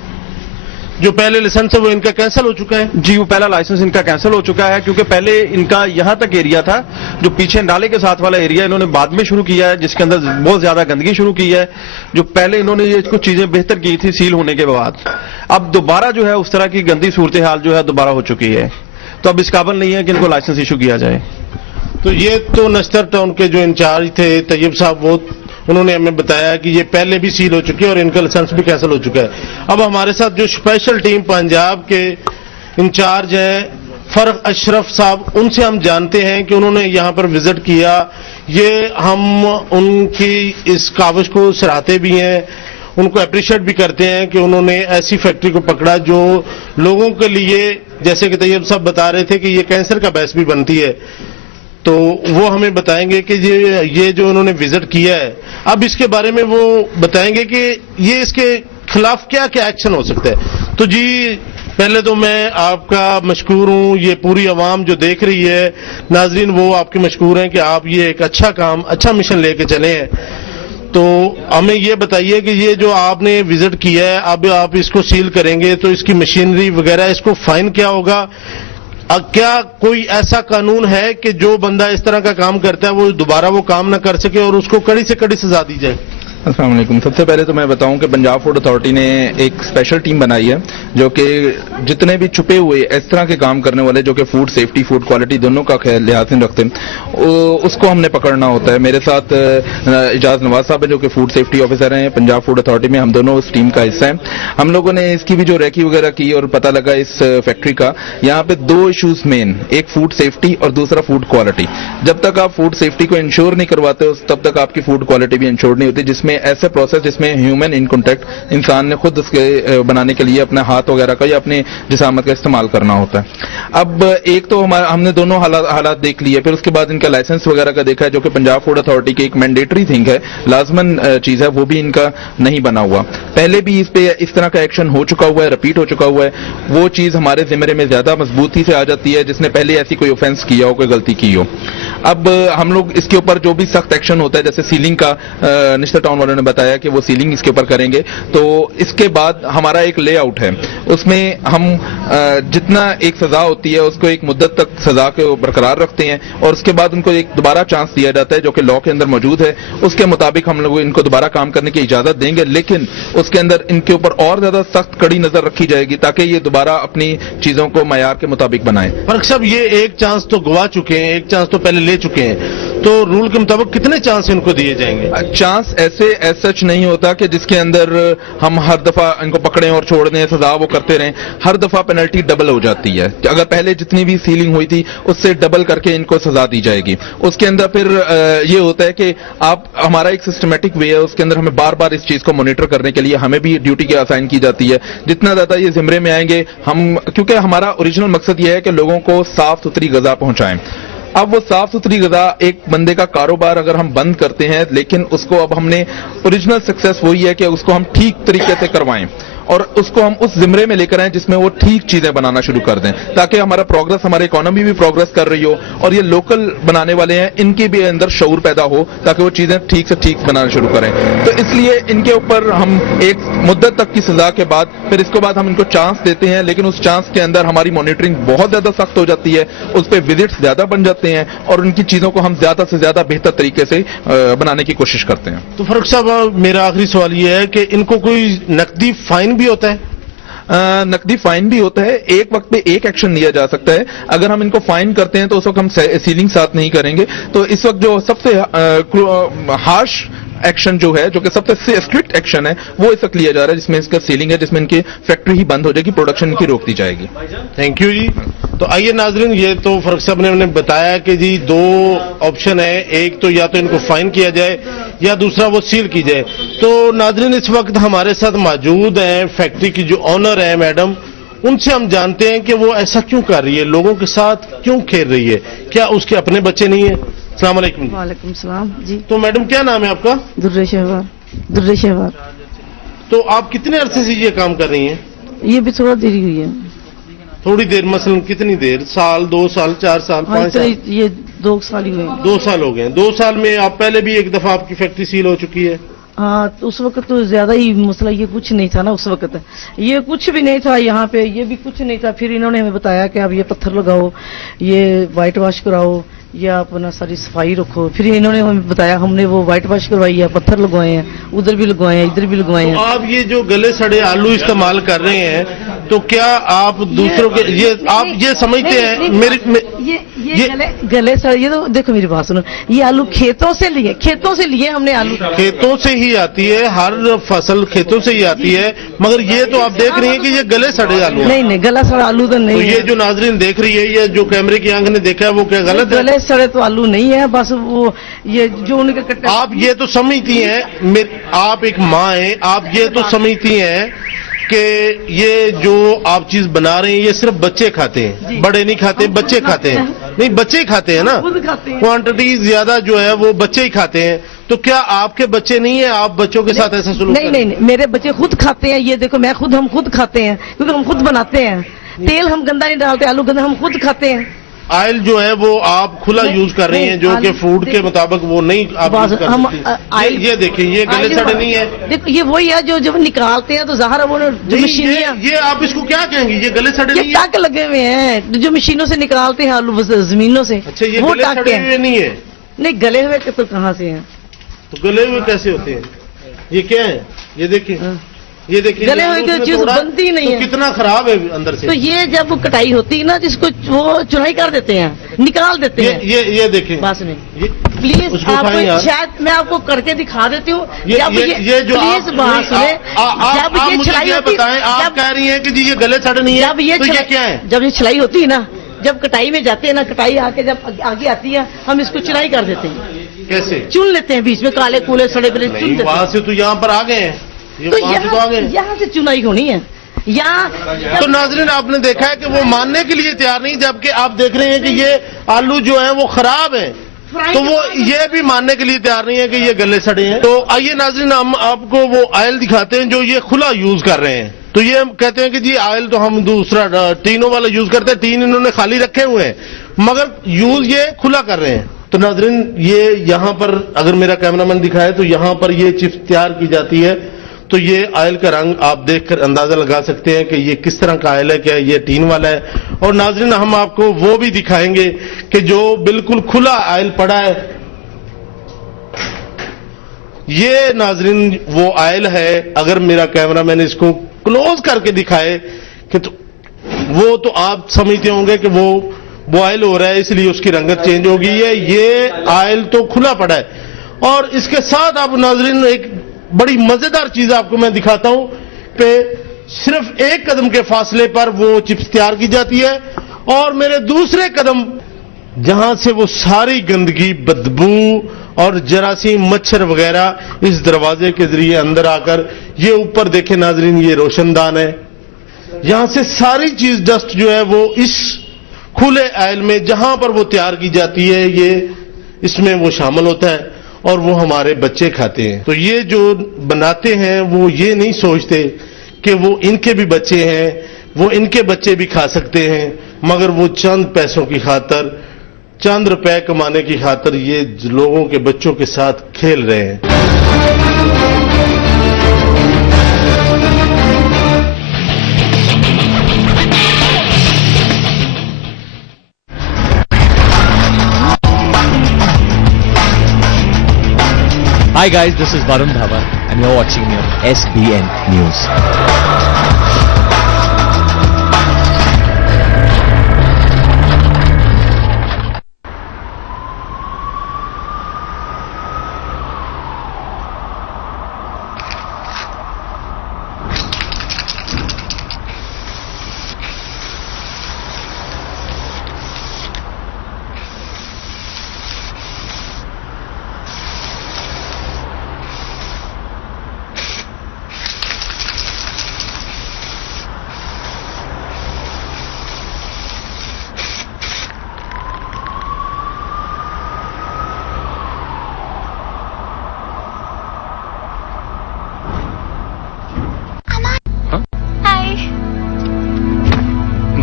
जो पहले लाइसेंस है वो इनका कैंसिल हो चुका है? जी, वो पहला लाइसेंस इनका कैंसिल हो चुका है क्योंकि पहले इनका यहां तक एरिया था, जो पीछे नाले के साथ वाला एरिया इन्होंने बाद में शुरू किया है जिसके अंदर बहुत ज्यादा गंदगी शुरू की है। जो पहले इन्होंने ये कुछ चीजें बेहतर की थी सील होने के बाद, अब दोबारा जो है उस तरह की गंदी सूरत हाल जो है दोबारा हो चुकी है। तो अब इस काबिल नहीं है कि इनको लाइसेंस इशू किया जाए। तो ये तो नस्तर टाउन के जो इंचार्ज थे तैयब साहब, वो उन्होंने हमें बताया कि ये पहले भी सील हो चुकी है और इनका लाइसेंस भी कैंसिल हो चुका है। अब हमारे साथ जो स्पेशल टीम पंजाब के इंचार्ज हैं फरक अशरफ साहब, उनसे हम जानते हैं कि उन्होंने यहाँ पर विजिट किया। ये हम उनकी इस काविश को सराहते भी हैं, उनको अप्रिशिएट भी करते हैं कि उन्होंने ऐसी फैक्ट्री को पकड़ा जो लोगों के लिए, जैसे कि तैयब साहब बता रहे थे कि ये कैंसर का बायस भी बनती है। तो वो हमें बताएंगे कि ये जो उन्होंने विजिट किया है, अब इसके बारे में वो बताएंगे कि ये इसके खिलाफ क्या क्या एक्शन हो सकता है। तो जी, पहले तो मैं आपका मशकूर हूँ, ये पूरी आवाम जो देख रही है, नाजरीन वो आपके मशकूर हैं कि आप ये एक अच्छा काम, अच्छा मिशन लेके चले हैं। तो हमें ये बताइए कि ये जो आपने विजिट किया है, अब आप इसको सील करेंगे तो इसकी मशीनरी वगैरह, इसको फाइन क्या होगा? क्या कोई ऐसा कानून है कि जो बंदा इस तरह का काम करता है वो दोबारा वो काम ना कर सके और उसको कड़ी से कड़ी सजा दी जाए? अस्सलाम वालेकुम। सबसे पहले तो मैं बताऊं कि पंजाब फूड अथॉरिटी ने एक स्पेशल टीम बनाई है जो कि जितने भी छुपे हुए इस तरह के काम करने वाले जो कि फूड सेफ्टी, फूड क्वालिटी दोनों का लिहाज रखते हैं, उसको हमने पकड़ना होता है। मेरे साथ इजाज नवाज साहब है जो कि फूड सेफ्टी ऑफिसर हैं पंजाब फूड अथॉरिटी में, हम दोनों उस टीम का हिस्सा हैं। हम लोगों ने इसकी भी जो रेकी वगैरह की और पता लगा इस फैक्ट्री का, यहाँ पे दो इशूज मेन, एक फूड सेफ्टी और दूसरा फूड क्वालिटी। जब तक आप फूड सेफ्टी को इंश्योर नहीं करवाते हो तब तक आपकी फूड क्वालिटी भी इंश्योर नहीं होती, जिसमें ऐसे प्रोसेस जिसमें ह्यूमन इन कॉन्टैक्ट, इंसान ने खुद उसके बनाने के लिए अपने हाथ वगैरह का या अपने जिसामत का इस्तेमाल करना होता है। अब एक तो हमने दोनों हालात देख लिए, फिर उसके बाद इनका लाइसेंस वगैरह का देखा है जो कि पंजाब फूड अथॉरिटी की एक मैंडेटरी थिंग है, लाजमन चीज है, वो भी इनका नहीं बना हुआ। पहले भी इस पे इस तरह का एक्शन हो चुका हुआ है, रिपीट हो चुका हुआ है। वो चीज हमारे जिम्मे में ज्यादा मजबूती से आ जाती है जिसने पहले ऐसी कोई ऑफेंस किया हो, कोई गलती की हो। अब हम लोग इसके ऊपर जो भी सख्त एक्शन होता है, जैसे सीलिंग का नस्तर टाउन वालों ने बताया कि वो सीलिंग इसके ऊपर करेंगे, तो इसके बाद हमारा एक लेआउट है, उसमें हम जितना एक सजा होती है उसको एक मुद्दत तक सजा को बरकरार रखते हैं और उसके बाद उनको एक दोबारा चांस दिया जाता है जो कि लॉ के अंदर मौजूद है। उसके मुताबिक हम लोग इनको दोबारा काम करने की इजाजत देंगे, लेकिन उसके अंदर इनके ऊपर और ज्यादा सख्त कड़ी नजर रखी जाएगी ताकि ये दोबारा अपनी चीजों को मयार के मुताबिक बनाए। फर्क साहब, ये एक चांस तो गवा चुके हैं, एक चांस तो पहले ले चुके हैं, तो रूल के मुताबिक कितने चांस इनको दिए जाएंगे? चांस ऐसे सच नहीं होता कि जिसके अंदर हम हर दफा इनको पकड़ें और छोड़ दें, सजा वो करते रहें। हर दफा पेनल्टी डबल हो जाती है। अगर पहले जितनी भी सीलिंग हुई थी उससे डबल करके इनको सजा दी जाएगी। उसके अंदर फिर ये होता है कि आप, हमारा एक सिस्टमेटिक वे है, उसके अंदर हमें बार बार इस चीज को मॉनिटर करने के लिए हमें भी ड्यूटी के असाइन की जाती है। जितना ज्यादा ये जिम्मे में आएंगे हम, क्योंकि हमारा ओरिजिनल मकसद ये है कि लोगों को साफ सुथरी गजा पहुंचाएं। अब वो साफ सुथरी ग़िज़ा एक बंदे का कारोबार अगर हम बंद करते हैं, लेकिन उसको अब हमने ओरिजिनल सक्सेस वही है कि उसको हम ठीक तरीके से करवाएं और उसको हम उस जिम्रे में लेकर आए जिसमें वो ठीक चीजें बनाना शुरू कर दें, ताकि हमारा प्रोग्रेस, हमारी इकोनॉमी भी प्रोग्रेस कर रही हो और ये लोकल बनाने वाले हैं इनके भी अंदर शऊर पैदा हो ताकि वो चीजें ठीक से ठीक बनाना शुरू करें। तो इसलिए इनके ऊपर हम एक मुद्दत तक की सजा के बाद फिर इसके बाद हम इनको चांस देते हैं, लेकिन उस चांस के अंदर हमारी मॉनिटरिंग बहुत ज्यादा सख्त हो जाती है, उस पर विजिट्स ज्यादा बन जाते हैं और उनकी चीजों को हम ज्यादा से ज्यादा बेहतर तरीके से बनाने की कोशिश करते हैं। तो फारूक साहब, मेरा आखिरी सवाल ये है कि इनको कोई नकदी फाइन भी होता है? नकदी फाइन भी होता है, एक वक्त पे एक एक्शन लिया जा सकता है। अगर हम इनको फाइन करते हैं तो उस वक्त हम सीलिंग साथ नहीं करेंगे। तो इस वक्त जो सबसे हार्श एक्शन जो है, जो कि सबसे स्ट्रिक्ट एक्शन है, वो इस वक्त लिया जा रहा है जिसमें इसका सीलिंग है, जिसमें इनकी फैक्ट्री ही बंद हो जाएगी, प्रोडक्शन इनकी रोक दी जाएगी। थैंक यू जी। तो आइए नाजरीन, ये तो फारूक साहब ने हमने बताया कि जी दो ऑप्शन है, एक तो या तो इनको फाइन किया जाए या दूसरा वो सील की जाए। तो नाजरीन, इस वक्त हमारे साथ मौजूद हैं फैक्ट्री की जो ऑनर है मैडम, उनसे हम जानते हैं कि वो ऐसा क्यों कर रही है, लोगों के साथ क्यों खेल रही है, क्या उसके अपने बच्चे नहीं है? अस्सलाम वालेकुम। वालेकुम सलाम जी। तो मैडम, क्या नाम है आपका? दुर्रे शहवार। तो आप कितने अरसे से ये काम कर रही हैं? ये भी थोड़ा देरी हुई है। थोड़ी देर, मसलन कितनी देर? साल, 2 साल, 4 साल, 5 साल? ये 2 साल ही हुए। 2 साल हो गए। 2 साल में आप पहले भी एक दफा आपकी फैक्ट्री सील हो चुकी है? हाँ, तो उस वक्त तो ज्यादा ही मसला, ये कुछ नहीं था ना उस वक्त, ये कुछ भी नहीं था यहाँ पे, ये भी कुछ नहीं था। फिर इन्होंने हमें बताया कि आप ये पत्थर लगाओ, ये व्हाइट वॉश कराओ, या अपना सारी सफाई रखो। फिर इन्होंने हमें बताया, हमने वो व्हाइट वॉश करवाई है, पत्थर लगवाए हैं, उधर भी लगवाए हैं, इधर भी लगवाए हैं। तो आप ये जो गले सड़े आलू इस्तेमाल कर रहे हैं, तो क्या आप दूसरों के आप ये समझते हैं? ये गले सड़े, ये तो देखो मेरी बात सुनो, ये आलू खेतों से लिए हमने आलू। खेतों से ही आती है, हर फसल खेतों से ही आती है, मगर ये तो आप देख रही हैं कि ये गले सड़े आलू। नहीं, गला सड़ा आलू तो नहीं। तो ये जो नाजरीन देख रही है, ये जो कैमरे की आंख ने देखा है, वो क्या गलत है? सड़े तो आलू नहीं है, बस वो ये जो उनके कट्टे। आप ये तो समझती हैं, आप एक माँ हैं, आप ये तो समझती हैं कि ये जो आप चीज बना रहे हैं ये सिर्फ बच्चे खाते हैं, बड़े नहीं खाते, बच्चे खाते हैं। नहीं, बच्चे ही खाते हैं ना, क्वांटिटी ज्यादा जो है वो बच्चे ही खाते हैं। तो क्या आपके बच्चे नहीं है, आप बच्चों के साथ ऐसा सलूक? नहीं, मेरे बच्चे खुद खाते हैं। ये देखो, हम खुद खाते हैं, क्योंकि हम खुद बनाते हैं। तेल हम गंदा नहीं डालते, आलू गंदा, हम खुद खाते हैं। ऑयल जो है वो आप खुला यूज कर रही हैं, जो कि फूड के मुताबिक वो नहीं आप यूज कर सकती। ये देखिए, ये गले सड़े नहीं है। देखो, ये वही है जो जब निकालते हैं तो ज़ाहिर है वो जो मशीनियां, ये आप इसको क्या कहेंगे? ये गले सड़े नहीं है, टाके लगे हुए हैं जो मशीनों से निकालते हैं आलू जमीनों से। अच्छा, ये गले सड़े हुए नहीं है? नहीं, गले हुए तो कहाँ से हैं? तो गले हुए कैसे होते हैं? ये क्या है? ये देखिए, ये देखिए, गले हुए की चीज बनती नहीं है। तो कितना खराब है अंदर से। तो ये जब कटाई होती है ना, जिसको वो चुनाई कर देते हैं, निकाल देते हैं। ये देखिए, बस नहीं, प्लीज आपको शायद मैं आपको करके दिखा देती हूँ। जब ये जो प्लीज बात सुने, जब ये छिलाई होती है, आप कह रही हैं कि जी ये गले सड़ नहीं है, तो ये क्या है? जब ये छिलाई होती है ना, जब कटाई में जाते हैं ना, कटाई आके जब आगे आती है, हम इसको चुनाई कर देते हैं। कैसे? चुन लेते हैं, बीच में काले कूले सड़े पड़े चुन देते हैं। वहां से तो यहाँ पर आ गए हैं, तो यहाँ से चुनाई होनी है। यहाँ तो नाजरीन, आपने देखा है कि वो मानने के लिए तैयार नहीं, जबकि आप देख रहे हैं कि ये आलू जो है वो खराब है, तो वो ये भी मानने के लिए तैयार नहीं है कि ये गले सड़े हैं। तो आइए नाजरीन, हम आपको वो ऑयल दिखाते हैं जो ये खुला यूज कर रहे हैं। तो ये हम कहते हैं कि जी ऑयल तो हम दूसरा टीनों वाला यूज करते हैं, टीन इन्होंने खाली रखे हुए हैं, मगर यूज ये खुला कर रहे हैं। तो नाजरीन, ये यहाँ पर अगर मेरा कैमरामैन दिखाए तो यहाँ पर ये चिप्स तैयार की जाती है। तो ये ऑयल का रंग आप देखकर अंदाजा लगा सकते हैं कि ये किस तरह का ऑयल है, क्या ये टीन वाला है। और नाजरीन, हम आपको वो भी दिखाएंगे कि जो बिल्कुल खुला ऑयल पड़ा है, ये नाजरीन वो ऑयल है। अगर मेरा कैमरामैन इसको क्लोज करके दिखाए कि तो वो तो आप समझते होंगे कि वो बॉयल हो रहा है, इसलिए उसकी रंगत चेंज हो गई है। ये ऑयल तो खुला पड़ा है। और इसके साथ आप नाजरीन एक बड़ी मजेदार चीज आपको मैं दिखाता हूं कि सिर्फ एक कदम के फासले पर वो चिप्स तैयार की जाती है, और मेरे दूसरे कदम जहां से वो सारी गंदगी, बदबू और जरासीम, मच्छर वगैरह इस दरवाजे के जरिए अंदर आकर, ये ऊपर देखे नाजरीन, ये रोशनदान है, यहां से सारी चीज डस्ट जो है वो इस کھلے آئل میں جہاں پر وہ تیار کی جاتی ہے یہ اس میں وہ شامل ہوتا ہے اور وہ ہمارے بچے کھاتے ہیں. تو یہ جو بناتے ہیں وہ یہ نہیں سوچتے کہ وہ ان کے بھی بچے ہیں, وہ ان کے بچے بھی کھا سکتے ہیں, مگر وہ چند پیسوں کی خاطر, چند روپے کمانے کی خاطر یہ لوگوں کے بچوں کے ساتھ کھیل رہے ہیں. Hi guys, this is Varun Dhava and you're watching me on SBN News.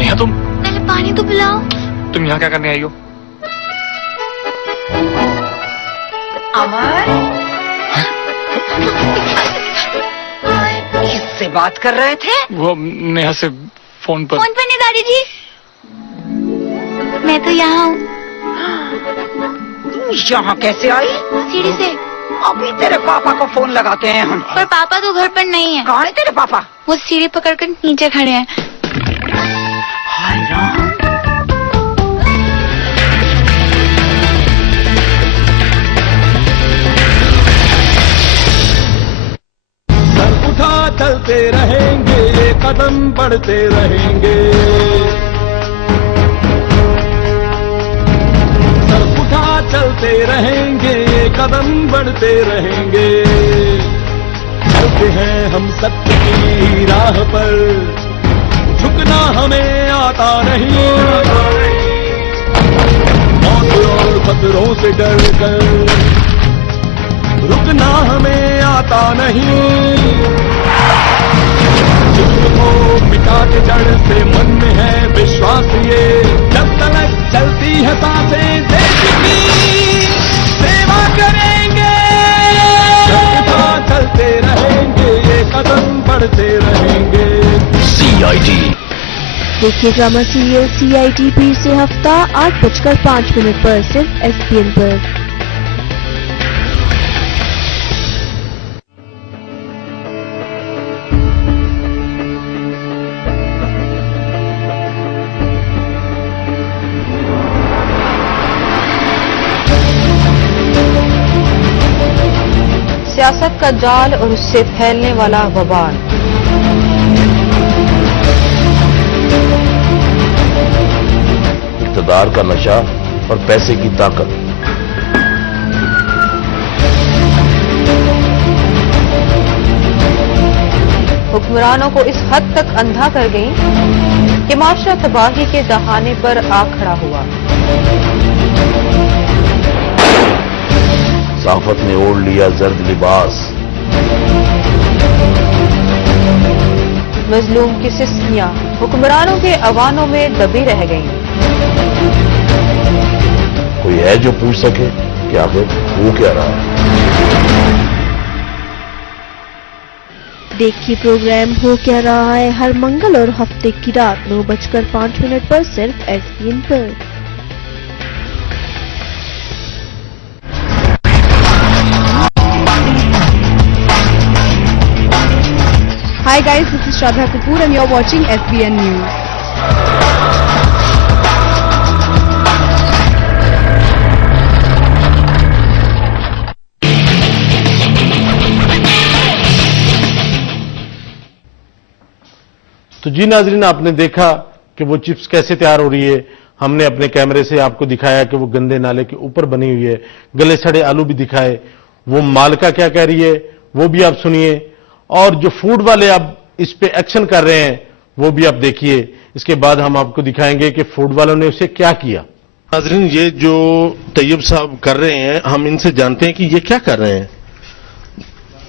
Neha तुम पहले पानी तो पिलाओ. तुम यहाँ क्या करने आई हो? अमर किससे बात कर रहे थे? वो नेहा से फोन पर. फोन पर नहीं दादी जी, मैं तो यहाँ हूँ. तू यहाँ कैसे आई? सीढ़ी से. अभी तेरे पापा को फोन लगाते हैं हम. पर पापा तो घर पर नहीं है. कहाँ है तेरे पापा? वो सीढ़ी पकड़कर नीचे खड़े हैं. हाय राम. सर उठा चलते रहेंगे, कदम बढ़ते रहेंगे. सर उठा चलते रहेंगे, कदम बढ़ते रहेंगे. चलते हैं हम सत्य की राह पर, झुकना हमें आता नहीं. मौत और खतरों से डर कर रुकना हमें आता नहीं. जुल्म को मिटा के जड़ से मन में है विश्वास ये, जब तक चलती है सांसें देश की सेवा करेंगे. चलते रहेंगे, ये कदम बढ़ते रहेंगे. CID देखिए ड्रामा सीरियल CID 20 से हफ्ता 8:05 पर सिर्फ SBN पर. सियासत का जाल और उससे फैलने वाला वबाल. इक़्तिदार का नशा और पैसे की ताकत. हुक्मरानों को इस हद तक अंधा कर गई कि माशरा तबाही के दहाने पर आ खड़ा हुआ. साफत ने ओढ़ लिया जर्द लिबास. मजलूम की सिस्कियां हुक्मरानों के अवानों में दबी रह गईं. कोई है जो पूछ सके कि आखिर वो क्या रहा है? देखिए प्रोग्राम हो क्या रहा है हर मंगल और हफ्ते की रात 9:05 पर सिर्फ SBN पर. Hi guys, this is Shraddha Kapoor and you're watching SBN News. तो जी नाजरीन, आपने देखा कि वो चिप्स कैसे तैयार हो रही है. हमने अपने कैमरे से आपको दिखाया कि वो गंदे नाले के ऊपर बनी हुई है. गले सड़े आलू भी दिखाए. वो मालिका क्या कह रही है वो भी आप सुनिए, और जो फूड वाले अब इस पे एक्शन कर रहे हैं वो भी आप देखिए اس کے بعد ہم آپ کو دکھائیں گے کہ فوڈ والوں نے اسے کیا کیا. ناظرین، یہ جو طیب صاحب کر رہے ہیں ہم ان سے جانتے ہیں کہ یہ کیا کر رہے ہیں،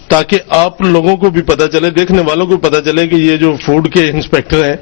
تاکہ آپ لوگوں کو بھی پتہ چلے، دیکھنے والوں کو پتہ چلے کہ یہ جو فوڈ کے انسپیکٹر ہیں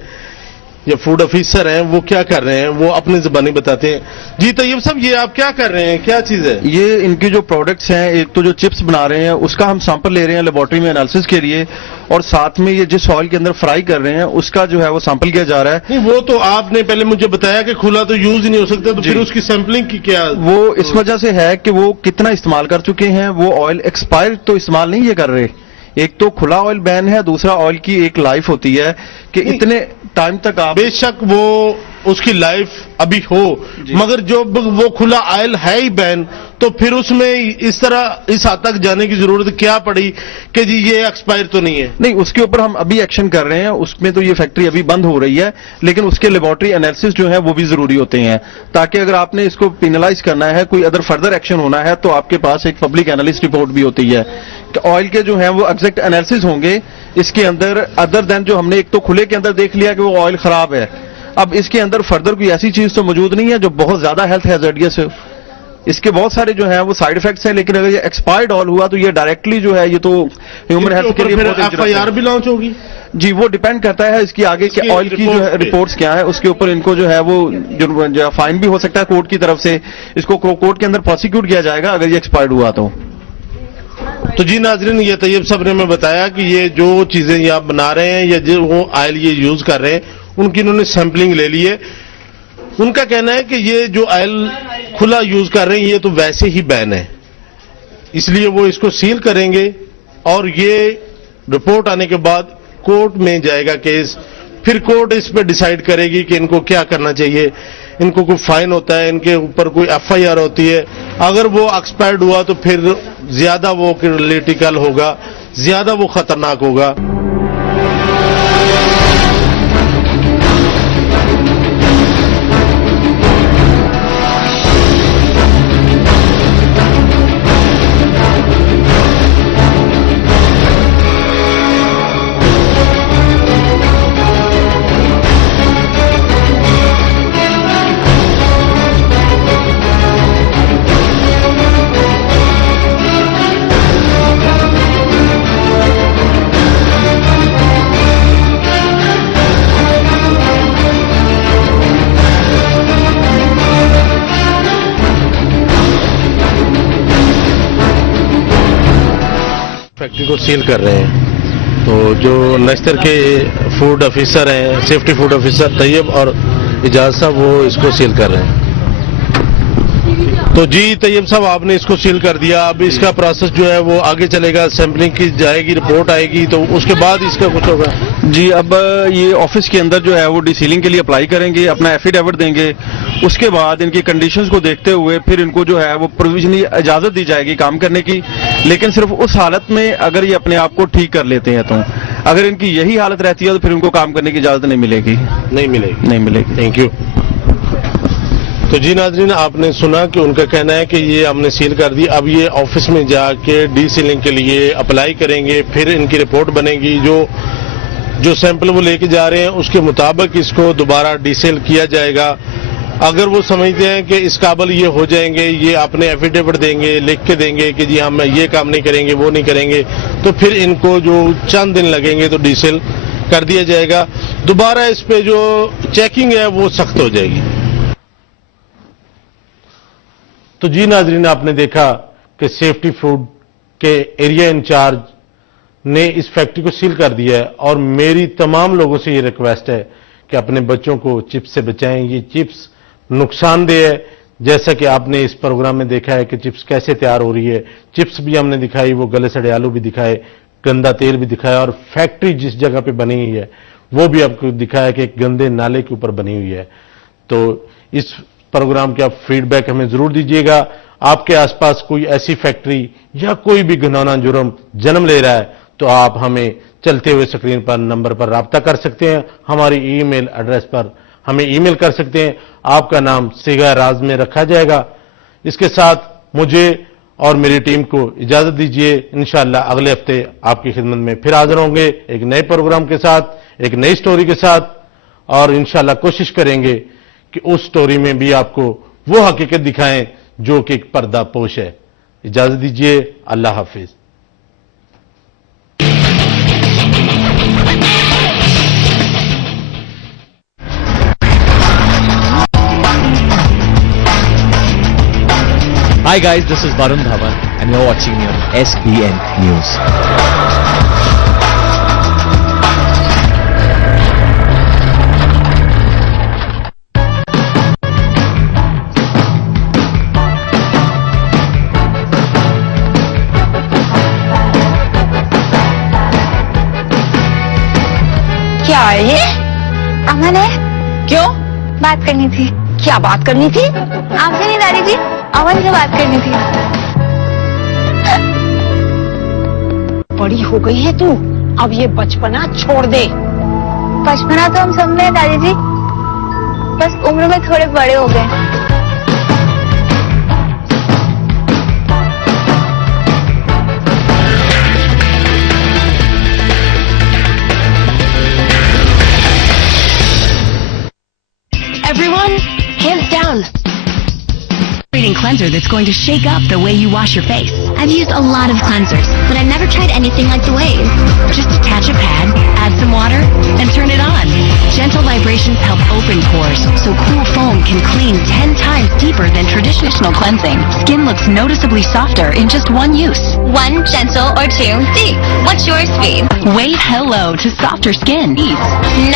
یا فوڈ آفیسر ہیں وہ کیا کر رہے ہیں، وہ اپنی زبانی بتاتے ہیں. جی طیب صاحب، یہ آپ کیا کر رہے ہیں، کیا چیز ہے؟ یہ ان کے جو پروڈکٹس ہیں، ایک تو جو چپس بنا رہے ہیں اس کا ہم سیمپل لے رہے ہیں لیبارٹری میں انالیسس کے لیے، اور ساتھ میں یہ جس آئل کے اندر فرائی کر رہے ہیں اس کا جو ہے وہ سیمپل کیا جا رہا ہے. نہیں، وہ تو آپ نے پہلے مجھے بتایا کہ کھلا تو یوز ہی نہیں ہو سکتا، تو پھر اس کی سیمپلنگ کی کیا؟ وہ اس وجہ سے ہے کہ وہ کتنا استعمال کر چکے ہیں. وہ آئل ایکسپائر تو استعمال نہیں یہ کر رہے. ایک تو کھلا آئل بین ہے، دوسرا آئل کی ایک لائف ہوتی ہے کہ اتنے ٹائم تک آپ، بے شک وہ اس کی لائف ابھی ہو، مگر جو وہ کھلا آئل ہے ہی بین، تو پھر اس میں اس طرح اس حد تک جانے کی ضرورت کیا پڑی کہ جی یہ ایکسپائر تو نہیں ہے؟ نہیں، اس کے اوپر ہم ابھی ایکشن کر رہے ہیں. اس میں تو یہ فیکٹری ابھی بند ہو رہی ہے، لیکن اس کے لیبارٹری انالیسس جو ہیں وہ بھی ضروری ہوتے ہیں، تاکہ اگر آپ نے اس کو پینلائز کرنا ہے، کوئی ادر فردر ایکشن ہونا ہے، تو آپ کے پاس ایک پبلک انالسٹ رپورٹ بھی ہوتی ہے کہ آئل کے جو ہیں وہ ایگزیکٹ انالیسس ہوں گے اس کے اندر، ادر دین جو ہم نے ایک تو کھلے کے اندر دیکھ لیا کہ وہ آئل خراب ہے. اب اس کے اندر فردر کوئی ایسی چیز تو موجود نہیں ہے جو بہت زیادہ ہیلتھ ہیزارڈیس ہے. اس کے بہت سارے جو ہیں وہ سائیڈ افیکٹس ہیں، لیکن اگر یہ ایکسپائرڈ آئل ہوا تو یہ ڈائریکٹلی جو ہے یہ تو ہیومن ہیلتھ کے لیے بہت ایف آئی آر بھی لانچ ہوگی. جی وہ ڈیپینڈ کرتا ہے اس کی آگے کہ آئل کی جو ہے رپورٹس کیا ہیں، اس کے اوپر ان کو جو ہے وہ جو فائن بھی ہو سکتا ہے کورٹ کی طرف سے. اس کو کورٹ کے اندر پروسیکیوٹ کیا جائے گا اگر یہ ایکسپائرڈ ہوا تو. تو جی ناظرین، یہ طیب صاحب نے میں بتایا کہ یہ جو چیزیں یہ آپ بنا رہے ہیں یا جو وہ آئل یہ یوز کر رہے ہیں ان کی انہوں نے سیمپلنگ لے لی ہے. ان کا کہنا ہے کہ یہ جو آئل کھلا یوز کر رہے ہیں یہ تو ویسے ہی بین ہے، اس لیے وہ اس کو سیل کریں گے اور یہ رپورٹ آنے کے بعد کورٹ میں جائے گا کیس. پھر کورٹ اس پہ ڈیسائیڈ کرے گی کہ ان کو کیا کرنا چاہیے. ان کو کوئی فائن ہوتا ہے، ان کے اوپر کوئی ایف آئی آر ہوتی ہے. اگر وہ ایکسپائرڈ ہوا تو پھر زیادہ وہ کریٹیکل ہوگا، زیادہ وہ خطرناک ہوگا. فیکٹری کو سیل کر رہے ہیں. تو جو نشتر کے فوڈ آفیسر ہیں، سیفٹی فوڈ آفیسر طیب اور اجاز صاحب، وہ اس کو سیل کر رہے ہیں. تو جی طیب صاحب، آپ نے اس کو سیل کر دیا، اب اس کا پروسیس جو ہے وہ آگے چلے گا، سیمپلنگ کی جائے گی، رپورٹ آئے گی، تو اس کے بعد اس کا کچھ ہوگا. جی اب یہ آفس کے اندر جو ہے وہ ڈی سیلنگ کے لیے اپلائی کریں گے، اپنا ایفیڈیوٹ دیں گے. اس کے بعد ان کی کنڈیشنز کو دیکھتے ہوئے پھر ان کو جو ہے وہ پروویژنلی اجازت دی جائے گی کام کرنے کی، لیکن صرف اس حالت میں اگر یہ اپنے آپ کو ٹھیک کر لیتے ہیں. تو اگر ان کی یہی حالت رہتی ہے تو پھر ان کو کام کرنے کی اجازت نہیں ملے گی. نہیں ملے گی. Thank you. تو جی ناظرین، آپ نے سنا کہ ان کا کہنا ہے کہ یہ ہم نے سیل کر دی، اب یہ آفس میں جا کے ڈی سیلنگ کے لیے اپلائی کریں گے، پھر ان کی رپورٹ بنے گی. جو سیمپل وہ لے کے جا رہے ہیں اس کے مطابق اس کو دوبارہ ڈی سیل کیا جائے گا. اگر وہ سمجھتے ہیں کہ اس قابل یہ ہو جائیں گے، یہ اپنے ایفیڈیوٹ دیں گے، لکھ کے دیں گے کہ جی ہم یہ کام نہیں کریں گے، وہ نہیں کریں گے، تو پھر ان کو جو چند دن لگیں گے تو ڈی سیل کر دیا جائے گا. دوبارہ اس پہ جو چیکنگ ہے وہ سخت ہو جائے گی. تو جی ناظرین، آپ نے دیکھا کہ سیفٹی فوڈ کے ایریا انچارج نے اس فیکٹری کو سیل کر دیا ہے، اور میری تمام لوگوں سے یہ ریکویسٹ ہے کہ اپنے بچوں کو چپس سے بچائیں. یہ چپس نقصان دہ ہے، جیسا کہ آپ نے اس پروگرام میں دیکھا ہے کہ چپس کیسے تیار ہو رہی ہے. چپس بھی ہم نے دکھائی، وہ گلے سڑے آلو بھی دکھائے، گندا تیل بھی دکھایا، اور فیکٹری جس جگہ پہ بنی ہوئی ہے وہ بھی آپ کو دکھایا کہ ایک گندے نالے کے اوپر بنی ہوئی ہے. تو اس پروگرام کے آپ فیڈ بیک ہمیں ضرور دیجیے گا. آپ کے آس پاس کوئی ایسی فیکٹری یا کوئی بھی گھناؤنا جرم جنم لے رہا ہے تو آپ ہمیں چلتے ہوئے اسکرین پر نمبر پر رابطہ کر سکتے ہیں. ہماری ای میل ایڈریس پر ہمیں ای میل کر سکتے ہیں. آپ کا نام صیغہ راز میں رکھا جائے گا. اس کے ساتھ مجھے اور میری ٹیم کو اجازت دیجیے. انشاءاللہ اگلے ہفتے آپ کی خدمت میں پھر حاضر ہوں گے ایک نئے پروگرام کے ساتھ، ایک نئی سٹوری کے ساتھ. और इंशाल्लाह कोशिश करेंगे कि उस स्टोरी में भी आपको वो हकीकत दिखाएं जो कि एक पर्दा पोश है। इजाजत दीजिए, अल्लाह हाफिज। Hi guys, this is Varun Dhawan and you're watching me on SBN News. क्या है ये? अमन है। क्यों? बात करनी थी। क्या बात करनी थी? आपसे नहीं दादी जी, अमन से बात करनी थी। बड़ी हो गई है तू, अब ये बचपना छोड़ दे। बचपना तो हम सब में है दादी जी, बस उम्र में थोड़े बड़े हो गए। Everyone, hands down. Cleanser that's going to shake up the way you wash your face. I've used a lot of cleansers, but I've never tried anything like the Wave. Just attach a pad, add some water, and turn it on. Gentle vibrations help open pores, so cool foam can clean 10 times deeper than traditional cleansing. Skin looks noticeably softer in just one use. One gentle or two deep. What's your speed? Wave hello to softer skin.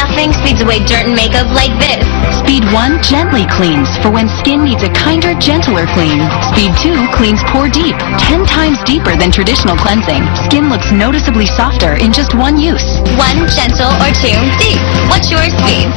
Nothing speeds away dirt and makeup like this. Speed 1 gently cleans for when skin needs a kinder, gentler clean. Speed 2 cleans pore deep, 10 times deeper than traditional cleansing. Skin looks noticeably softer in just one use. One gentle or two deep. What's your speed?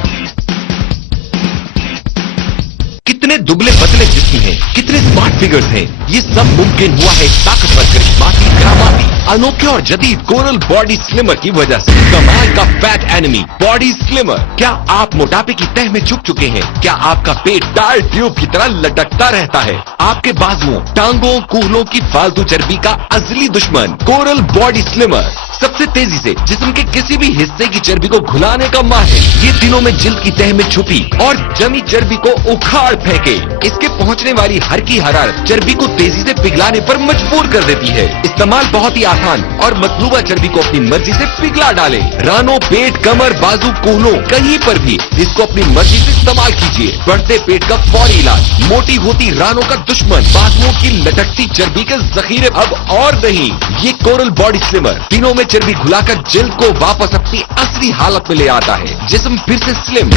कितने दुबले पतले जिस्म हैं, कितने smart figures हैं, ये सब मुमकिन हुआ है ताकतवर करिश्मा की करामाती अनोखे और जदीद कोरल बॉडी स्लिमर की वजह से। कमाल का फैट एनिमी बॉडी स्लिमर। क्या आप मोटापे की तह में झुक चुके हैं? क्या आपका पेट टायर ट्यूब की तरह लटकता रहता है? आपके बाजुओं, टांगों, कूल्हों की फालतू चर्बी का अजली दुश्मन कोरल बॉडी स्लिमर सबसे तेजी से जिस्म के किसी भी हिस्से की चर्बी को घुलाने का माहिर। ये दिनों में जिल्द की तह में छुपी और जमी चर्बी को उखाड़ फेंके। इसके पहुंचने वाली हर की हरारत चर्बी को तेजी से पिघलाने पर मजबूर कर देती है। इस्तेमाल बहुत ही आसान और मतलूबा चर्बी को अपनी मर्जी से पिघला डाले। रानों, पेट, कमर, बाजू, कूल्हों कहीं पर भी इसको अपनी मर्जी से इस्तेमाल कीजिए। बढ़ते पेट का फौरी इलाज, मोटी होती रानों का दुश्मन, बाजुओं की लटकती चर्बी के जखीरे अब और नहीं। ये कोरल बॉडी स्लिमर दिनों में चर्बी घुलाकर जिल्द को वापस अपनी असली हालत में ले आता है। जिस्म फिर से स्लिम,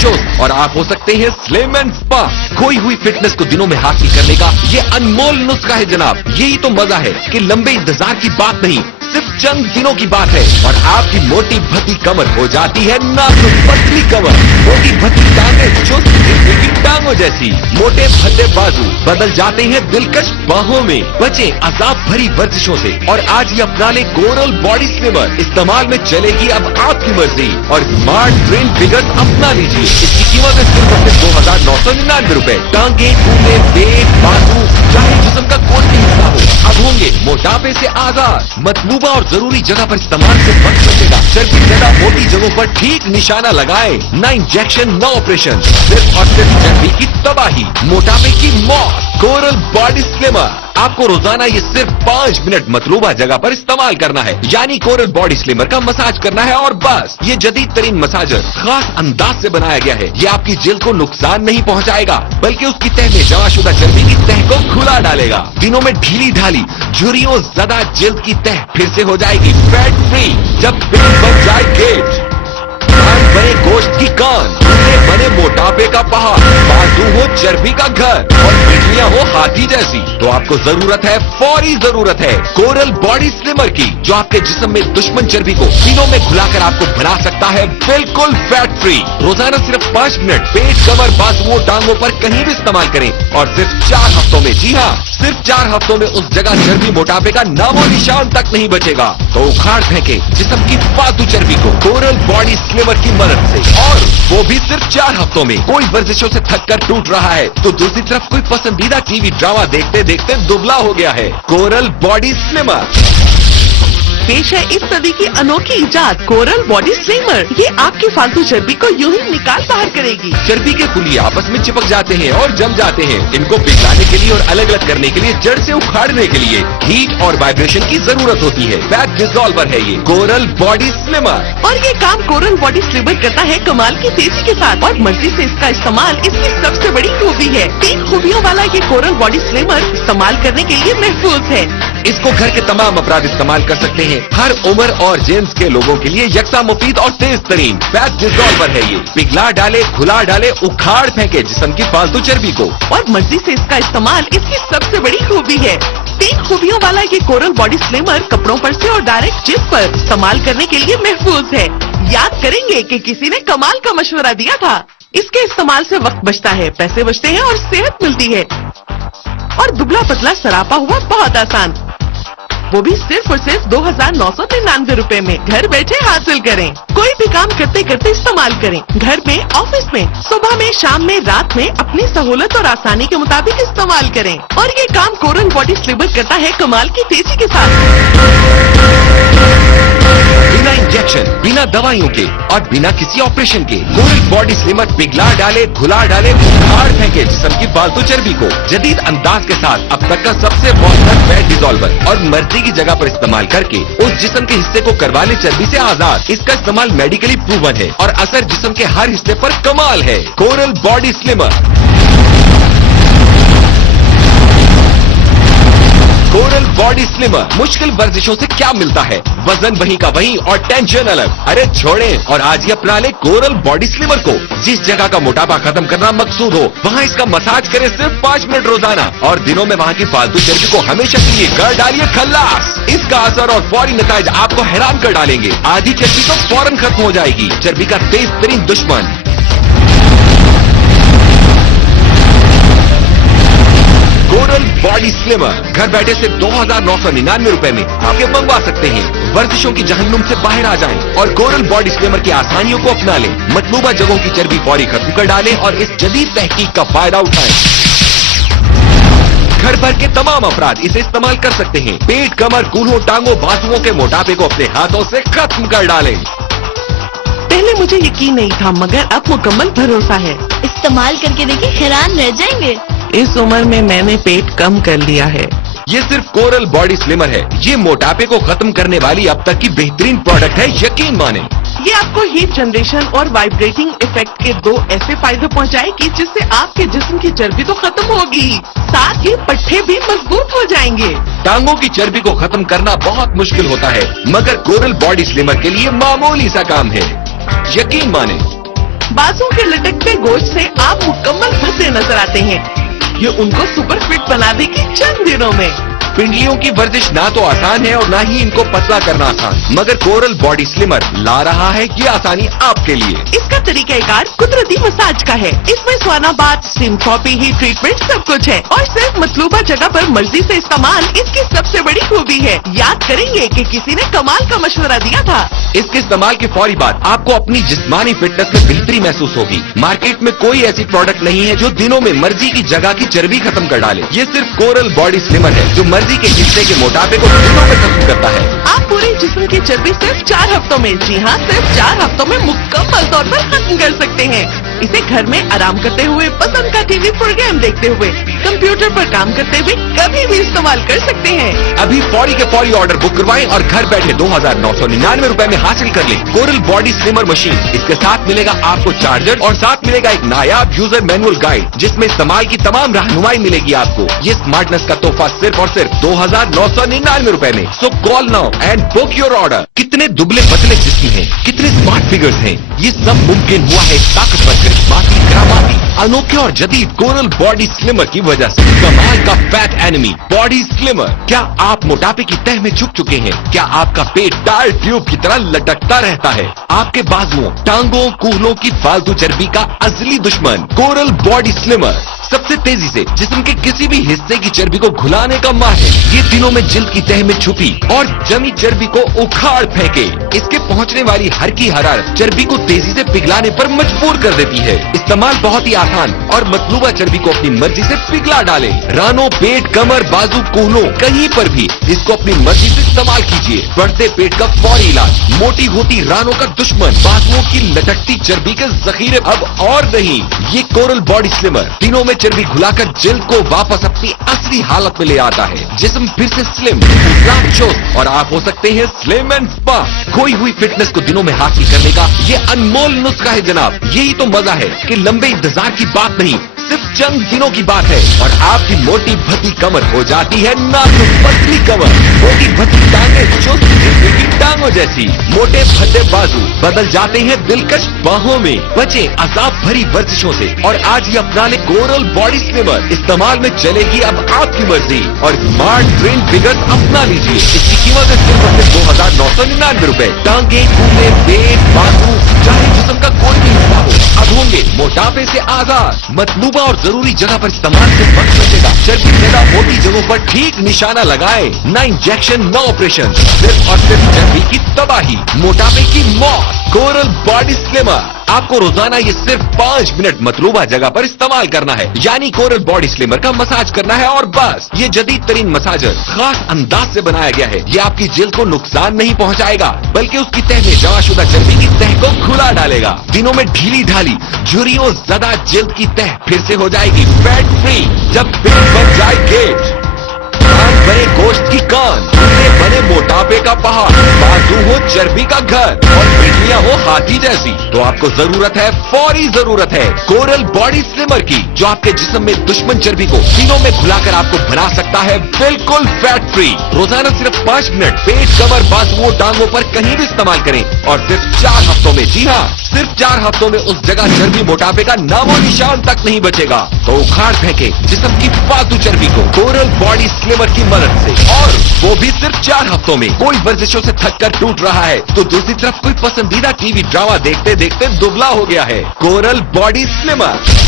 चुस्त और आप हो सकते हैं स्लिम एंड स्पा। खोई हुई फिटनेस को दिनों में हासिल करने का ये अनमोल नुस्खा है जनाब। यही तो मजा है कि लंबे इंतजार की बात नहीं, सिर्फ चंद दिनों की बात है और आपकी मोटी भद्दी कमर हो जाती है नाजुक पतली कमर। मोटी भद्दी टांगें चुस्त की टांगों जैसी, मोटे भद्दे बाजू बदल जाते हैं दिलकश बाहों में। बचे अजाब भरी वर्जिशों से और आज ही अपना ले कोरल बॉडी स्लिमर। इस्तेमाल में चलेगी अब आपकी मर्जी और स्मार्ट ट्रेन फिगर्स अपना लीजिए। इसकी कीमत है सिर्फ 2,999 रुपए। टांगे, कूल्हे, पेट, बाजू चाहे जिस्म का कोई भी हिस्सा हो, अब होंगे मोटापे से आजाद। मतलूबा और जरूरी जगह पर इस्तेमाल से वक्त बचेगा। चर्बी ज्यादा मोटी जगहों पर ठीक निशाना लगाए। न इंजेक्शन, न ऑपरेशन, सिर्फ और सिर्फ चर्बी की तबाही, मोटापे की मौत। कोरल बॉडी स्लिमर आपको रोजाना ये सिर्फ 5 मिनट मतलूबा जगह पर इस्तेमाल करना है। यानी कोरल बॉडी स्लिमर का मसाज करना है और बस। ये जदीद तरीन मसाजर खास अंदाज से बनाया गया है। ये आपकी जिल्द को नुकसान नहीं पहुंचाएगा बल्कि उसकी तह में जमाशुदा चर्बी की तह को खुला डालेगा। दिनों में ढीली ढाली झुर्रियों ज़्यादा जिल्द की तह फिर से हो जाएगी फैट फ्री। जब पेट बन जाए गेट, कान बने गोश्त की कान, घुटने बने मोटापे का पहाड़, बाजू हो चर्बी का घर और पिठलियां हो हाथी जैसी, तो आपको जरूरत है, फौरी जरूरत है कोरल बॉडी स्लिमर की, जो आपके जिस्म में दुश्मन चर्बी को दिनों में घुलाकर आपको बना सकता है बिल्कुल फैट फ्री। रोजाना सिर्फ 5 मिनट पेट, कमर, बाजुओं, टांगों पर कहीं भी इस्तेमाल करें और सिर्फ 4 हफ्तों में, जी हाँ सिर्फ 4 हफ्तों में उस जगह चर्बी मोटापे का नामो निशान तक नहीं बचेगा। तो उखाड़ फेंके जिस्म की फालतू चर्बी को कोरल बॉडी स्लिमर की मदद से, और वो भी सिर्फ 4 हफ्तों में। कोई वर्जिशों से थक कर टूट रहा है तो दूसरी तरफ कोई पसंदीदा टीवी ड्रामा देखते देखते दुबला हो गया है, कोरल बॉडी स्लिमर पेश है इस सदी की अनोखी इजाद कोरल बॉडी स्लिमर। ये आपकी फालतू चर्बी को यूं ही निकाल बाहर करेगी। चर्बी के पुलिये आपस में चिपक जाते हैं और जम जाते हैं। इनको पिघलाने के लिए और अलग अलग करने के लिए, जड़ से उखाड़ने के लिए हीट और वाइब्रेशन की जरूरत होती है। फैट डिसॉल्वर है ये कोरल बॉडी स्लिमर। और ये काम कोरल बॉडी स्लिमर करता है कमाल की तेजी के साथ और मर्जी से इसका इस्तेमाल इसकी सबसे बड़ी खूबी है। 3 खूबियों वाला ये कोरल बॉडी स्लिमर इस्तेमाल करने के लिए महफूज है। इसको घर के तमाम अपराध इस्तेमाल कर सकते हैं। हर उम्र और जेंट्स के लोगों के लिए यकसा मुफीद और तेज तरीन फैट डिसॉल्वर है ये। पिघला डाले, घुला डाले, उखाड़ फेंके जिस्म की फालतू चर्बी को। और मर्जी से इसका इस्तेमाल इसकी सबसे बड़ी खूबी है। 3 खूबियों वाला ये कोरल बॉडी स्लिमर कपड़ों पर से और डायरेक्ट जिस्म पर इस्तेमाल करने के लिए महफूज है। याद करेंगे कि किसी ने कमाल का मशवरा दिया था। इसके इस्तेमाल से वक्त बचता है, पैसे बचते हैं और सेहत मिलती है। और दुबला पतला सरापा हुआ बहुत आसान, वो भी सिर्फ और सिर्फ 2,999 रुपए में घर बैठे हासिल करें। कोई भी काम करते करते इस्तेमाल करें, घर में, ऑफिस में, सुबह में, शाम में, रात में, अपनी सहूलत और आसानी के मुताबिक इस्तेमाल करें। और ये काम कोरल बॉडी स्लिमर करता है कमाल की तेजी के साथ। बिना इंजेक्शन, बिना दवाइयों के और बिना किसी ऑपरेशन के कोरल बॉडी स्लिमर पिघला डाले, घुला डाले, उखाड़ फेंके जिस्म की फालतू चर्बी को जदीद अंदाज के साथ अब तक का सबसे मौसर फैट डिसॉल्वर और मर्जी की जगह पर इस्तेमाल करके उस जिस्म के हिस्से को करवा ले चर्बी से आजाद। इसका इस्तेमाल मेडिकली प्रूवन है और असर जिस्म के हर हिस्से पर कमाल है। Coral body slimmer. Coral body slimmer. मुश्किल वर्जिशों से क्या मिलता है? वजन वहीं का वहीं और टेंशन अलग। अरे छोड़ें और आज ही अपना ले कोरल बॉडी स्लिमर को। जिस जगह का मोटापा खत्म करना मकसूद हो वहाँ इसका मसाज करें सिर्फ 5 मिनट रोजाना और दिनों में वहाँ की फालतू चर्बी को हमेशा के लिए कर डालिए खल्लास। इसका असर और फौरी नताइज आपको हैरान कर डालेंगे। आधी चर्बी तो फौरन खत्म हो जाएगी। चर्बी का तेज तरीन दुश्मन कोरल बॉडी स्लिमर। घर बैठे सिर्फ 2,999 रुपए में आपके मंगवा सकते हैं। वर्जिशों की जहन्नुम से बाहर आ जाएं और कोरल बॉडी स्लिमर की आसानियों को अपना लें। मतलूबा जगहों की चर्बी फौरी खत्म कर डालें और इस जदीद तहकीक का फायदा उठाएं। घर भर के तमाम अफराद इसे इस्तेमाल कर सकते हैं। पेट, कमर, कूल्हों, टांगों, बाजुओं के मोटापे को अपने हाथों से खत्म कर डालें। पहले मुझे यकीन नहीं था मगर अब मुकम्मल भरोसा है। इस्तेमाल करके देखिए, हैरान रह जाएंगे। इस उम्र में मैंने पेट कम कर लिया है। ये सिर्फ कोरल बॉडी स्लिमर है। ये मोटापे को खत्म करने वाली अब तक की बेहतरीन प्रोडक्ट है, यकीन माने। ये आपको हीट जनरेशन और वाइब्रेटिंग इफेक्ट के 2 ऐसे फायदे पहुंचाएगी जिससे आपके जिस्म की चर्बी तो खत्म होगी, साथ ही पट्टे भी मजबूत हो जाएंगे। टांगों की चर्बी को खत्म करना बहुत मुश्किल होता है मगर कोरल बॉडी स्लिमर के लिए मामूली सा काम है, यकीन माने। बाजू के लटकते गोश्त से आप मुकम्मल भद्दे नजर आते हैं। ये उनको सुपर फिट बना देगी चंद दिनों में। पिंडलियों की वर्जिश ना तो आसान है और ना ही इनको पतला करना आसान, मगर कोरल बॉडी स्लिमर ला रहा है ये आसानी आपके लिए। इसका तरीकाकार कुदरती मसाज का है। इसमें sauna bath, steam therapy, heat treatment सब कुछ है और सिर्फ मतलूबा जगह पर मर्जी से इस्तेमाल इसकी सबसे बड़ी खूबी है। याद करेंगे कि किसी ने कमाल का मशवरा दिया था। इसके इस्तेमाल के फौरी बाद आपको अपनी जिस्मानी फिटनेस में बेहतरी महसूस होगी। मार्केट में कोई ऐसी प्रोडक्ट नहीं है जो दिनों में मर्जी की जगह की चर्बी खत्म कर डाले। ये सिर्फ कोरल बॉडी स्लिमर है जो मर्जी के हिस्से के मोटापे को दिनों में खत्म करता है। आप पूरे जिस्म की चर्बी सिर्फ 4 हफ्तों में, जी हाँ सिर्फ 4 हफ्तों में मुकम्मल तौर पर खत्म कर सकते हैं। इसे घर में आराम करते हुए, पसंद का टीवी प्रोग्राम देखते हुए, कंप्यूटर पर काम करते हुए कभी भी इस्तेमाल कर सकते हैं। अभी फौरी के फौरी ऑर्डर बुक करवाएं और घर बैठे 2,999 रुपए में हासिल कर लें कोरल बॉडी स्लिमर मशीन। इसके साथ मिलेगा आपको चार्जर और साथ मिलेगा एक नायाब यूजर मैनुअल गाइड जिसमें इस्तेमाल की तमाम रहनुमाई मिलेगी आपको। ये स्मार्टनेस का तोहफा सिर्फ और सिर्फ 2,999 रुपए में। So call now and book your order. कितने दुबले पतले जिस्म हैं, कितने स्मार्ट फिगर्स हैं, ये सब मुमकिन हुआ है ताकतवर करिश्माती करामाती अनोखे और जदीद कोरल बॉडी स्लिमर की वजह से। कमाल का फैट एनिमी बॉडी स्लिमर। क्या आप मोटापे की तह में झुक चुके हैं? क्या आपका पेट टायर ट्यूब की तरह लटकता रहता है? आपके बाजुओं, टांगों, कूल्हों की फालतू चर्बी का असली दुश्मन कोरल बॉडी स्लिमर सबसे तेजी से जिस्म के किसी भी हिस्से की चर्बी को घुलाने का माहिर है। ये दिनों में जिल्द की तह में छुपी और जमी चर्बी को उखाड़ फेंके। इसके पहुंचने वाली हर की हरारत चर्बी को तेजी से पिघलाने पर मजबूर कर देती है। इस्तेमाल बहुत ही आसान और मतलूबा चर्बी को अपनी मर्जी से पिघला डाले। रानों, पेट, कमर, बाजू, कूहनों कहीं पर भी इसको अपनी मर्जी से इस्तेमाल कीजिए। बढ़ते पेट का फौरी इलाज, मोटी होती रानों का दुश्मन, बाजुओं की लटकती चर्बी के जखीरे अब और नहीं। ये कोरल बॉडी स्लिमर दिनों में चर्बी घुलाकर जिल्द को वापस अपनी असली हालत में ले आता है। जिस्म फिर से स्लिम, चुस्त और आप हो सकते हैं स्लिम एंड स्पा। खोई हुई फिटनेस को दिनों में हासिल करने का ये अनमोल नुस्खा है जनाब। यही तो मजा है कि लंबे इंतजार की बात नहीं, सिर्फ चंद दिनों की बात है और आपकी मोटी भद्दी कमर हो जाती है नाजुक पतली कमर। मोटी भद्दी टांगें चुस्त जिंदगी की टांगों जैसी, मोटे भद्दे बाजू बदल जाते हैं दिलकश बाहों में। बचे अजाब भरी वर्जिशों से और आज ही अपना ले कोरल बॉडी स्लिमर। इस्तेमाल में चलेगी अब आपकी मर्जी और स्मार्ट ब्रेन फिगर्स अपना लीजिए। इसकी कीमत है सिर्फ 2,999 रुपए। टांगे, कूल्हे, पेट, बाजू, चाहे जिस्म का कोई भी हिस्सा हो, अब होंगे मोटापे से आजाद। मतलूबा और जरूरी जगह पर इस्तेमाल से वक्त बचेगा। चर्बी ज्यादा मोटी जगहों पर ठीक निशाना लगाए। ना इंजेक्शन, ना ऑपरेशन, सिर्फ और सिर्फ चर्बी की तबाही, मोटापे की मौत। कोरल बॉडी स्लिमर आपको रोजाना ये सिर्फ 5 मिनट मतलूबा जगह पर इस्तेमाल करना है। यानी कोरल बॉडी स्लिमर का मसाज करना है और बस। ये जदीद तरीन मसाजर खास अंदाज से बनाया गया है। ये आपकी जिल्द को नुकसान नहीं पहुंचाएगा बल्कि उसकी तह में जमाशुदा चर्बी की तह को खुला डालेगा। दिनों में ढीली ढाली झुर्रियों ज्यादा जिल्द की तह फिर से हो जाएगी फैट फ्री। जब पेट बन जाए गेट, कान बने गोश्त की कान, बने मोटापे का पहाड़, बाजू हो चर्बी का घर और पिंडलियां हो हाथी जैसी, तो आपको जरूरत है, फौरी जरूरत है कोरल बॉडी स्लिमर की, जो आपके जिस्म में दुश्मन चर्बी को दिनों में घुलाकर आपको बना सकता है बिल्कुल फैट फ्री। रोजाना सिर्फ 5 मिनट पेट, कमर, बाजुओं, टांगों पर कहीं भी इस्तेमाल करें और सिर्फ 4 हफ्तों में, जी हाँ सिर्फ 4 हफ्तों में उस जगह चर्बी, मोटापे का नामो निशान तक नहीं बचेगा। तो उखाड़ फेंके जिस्म की फालतू चर्बी को कोरल बॉडी स्लिमर की मदद से, और वो भी सिर्फ 4 हफ्तों में। कोई वर्जिशों से थक कर टूट रहा है तो दूसरी तरफ कोई पसंदीदा टीवी ड्रामा देखते देखते दुबला हो गया है। कोरल बॉडी स्लिमर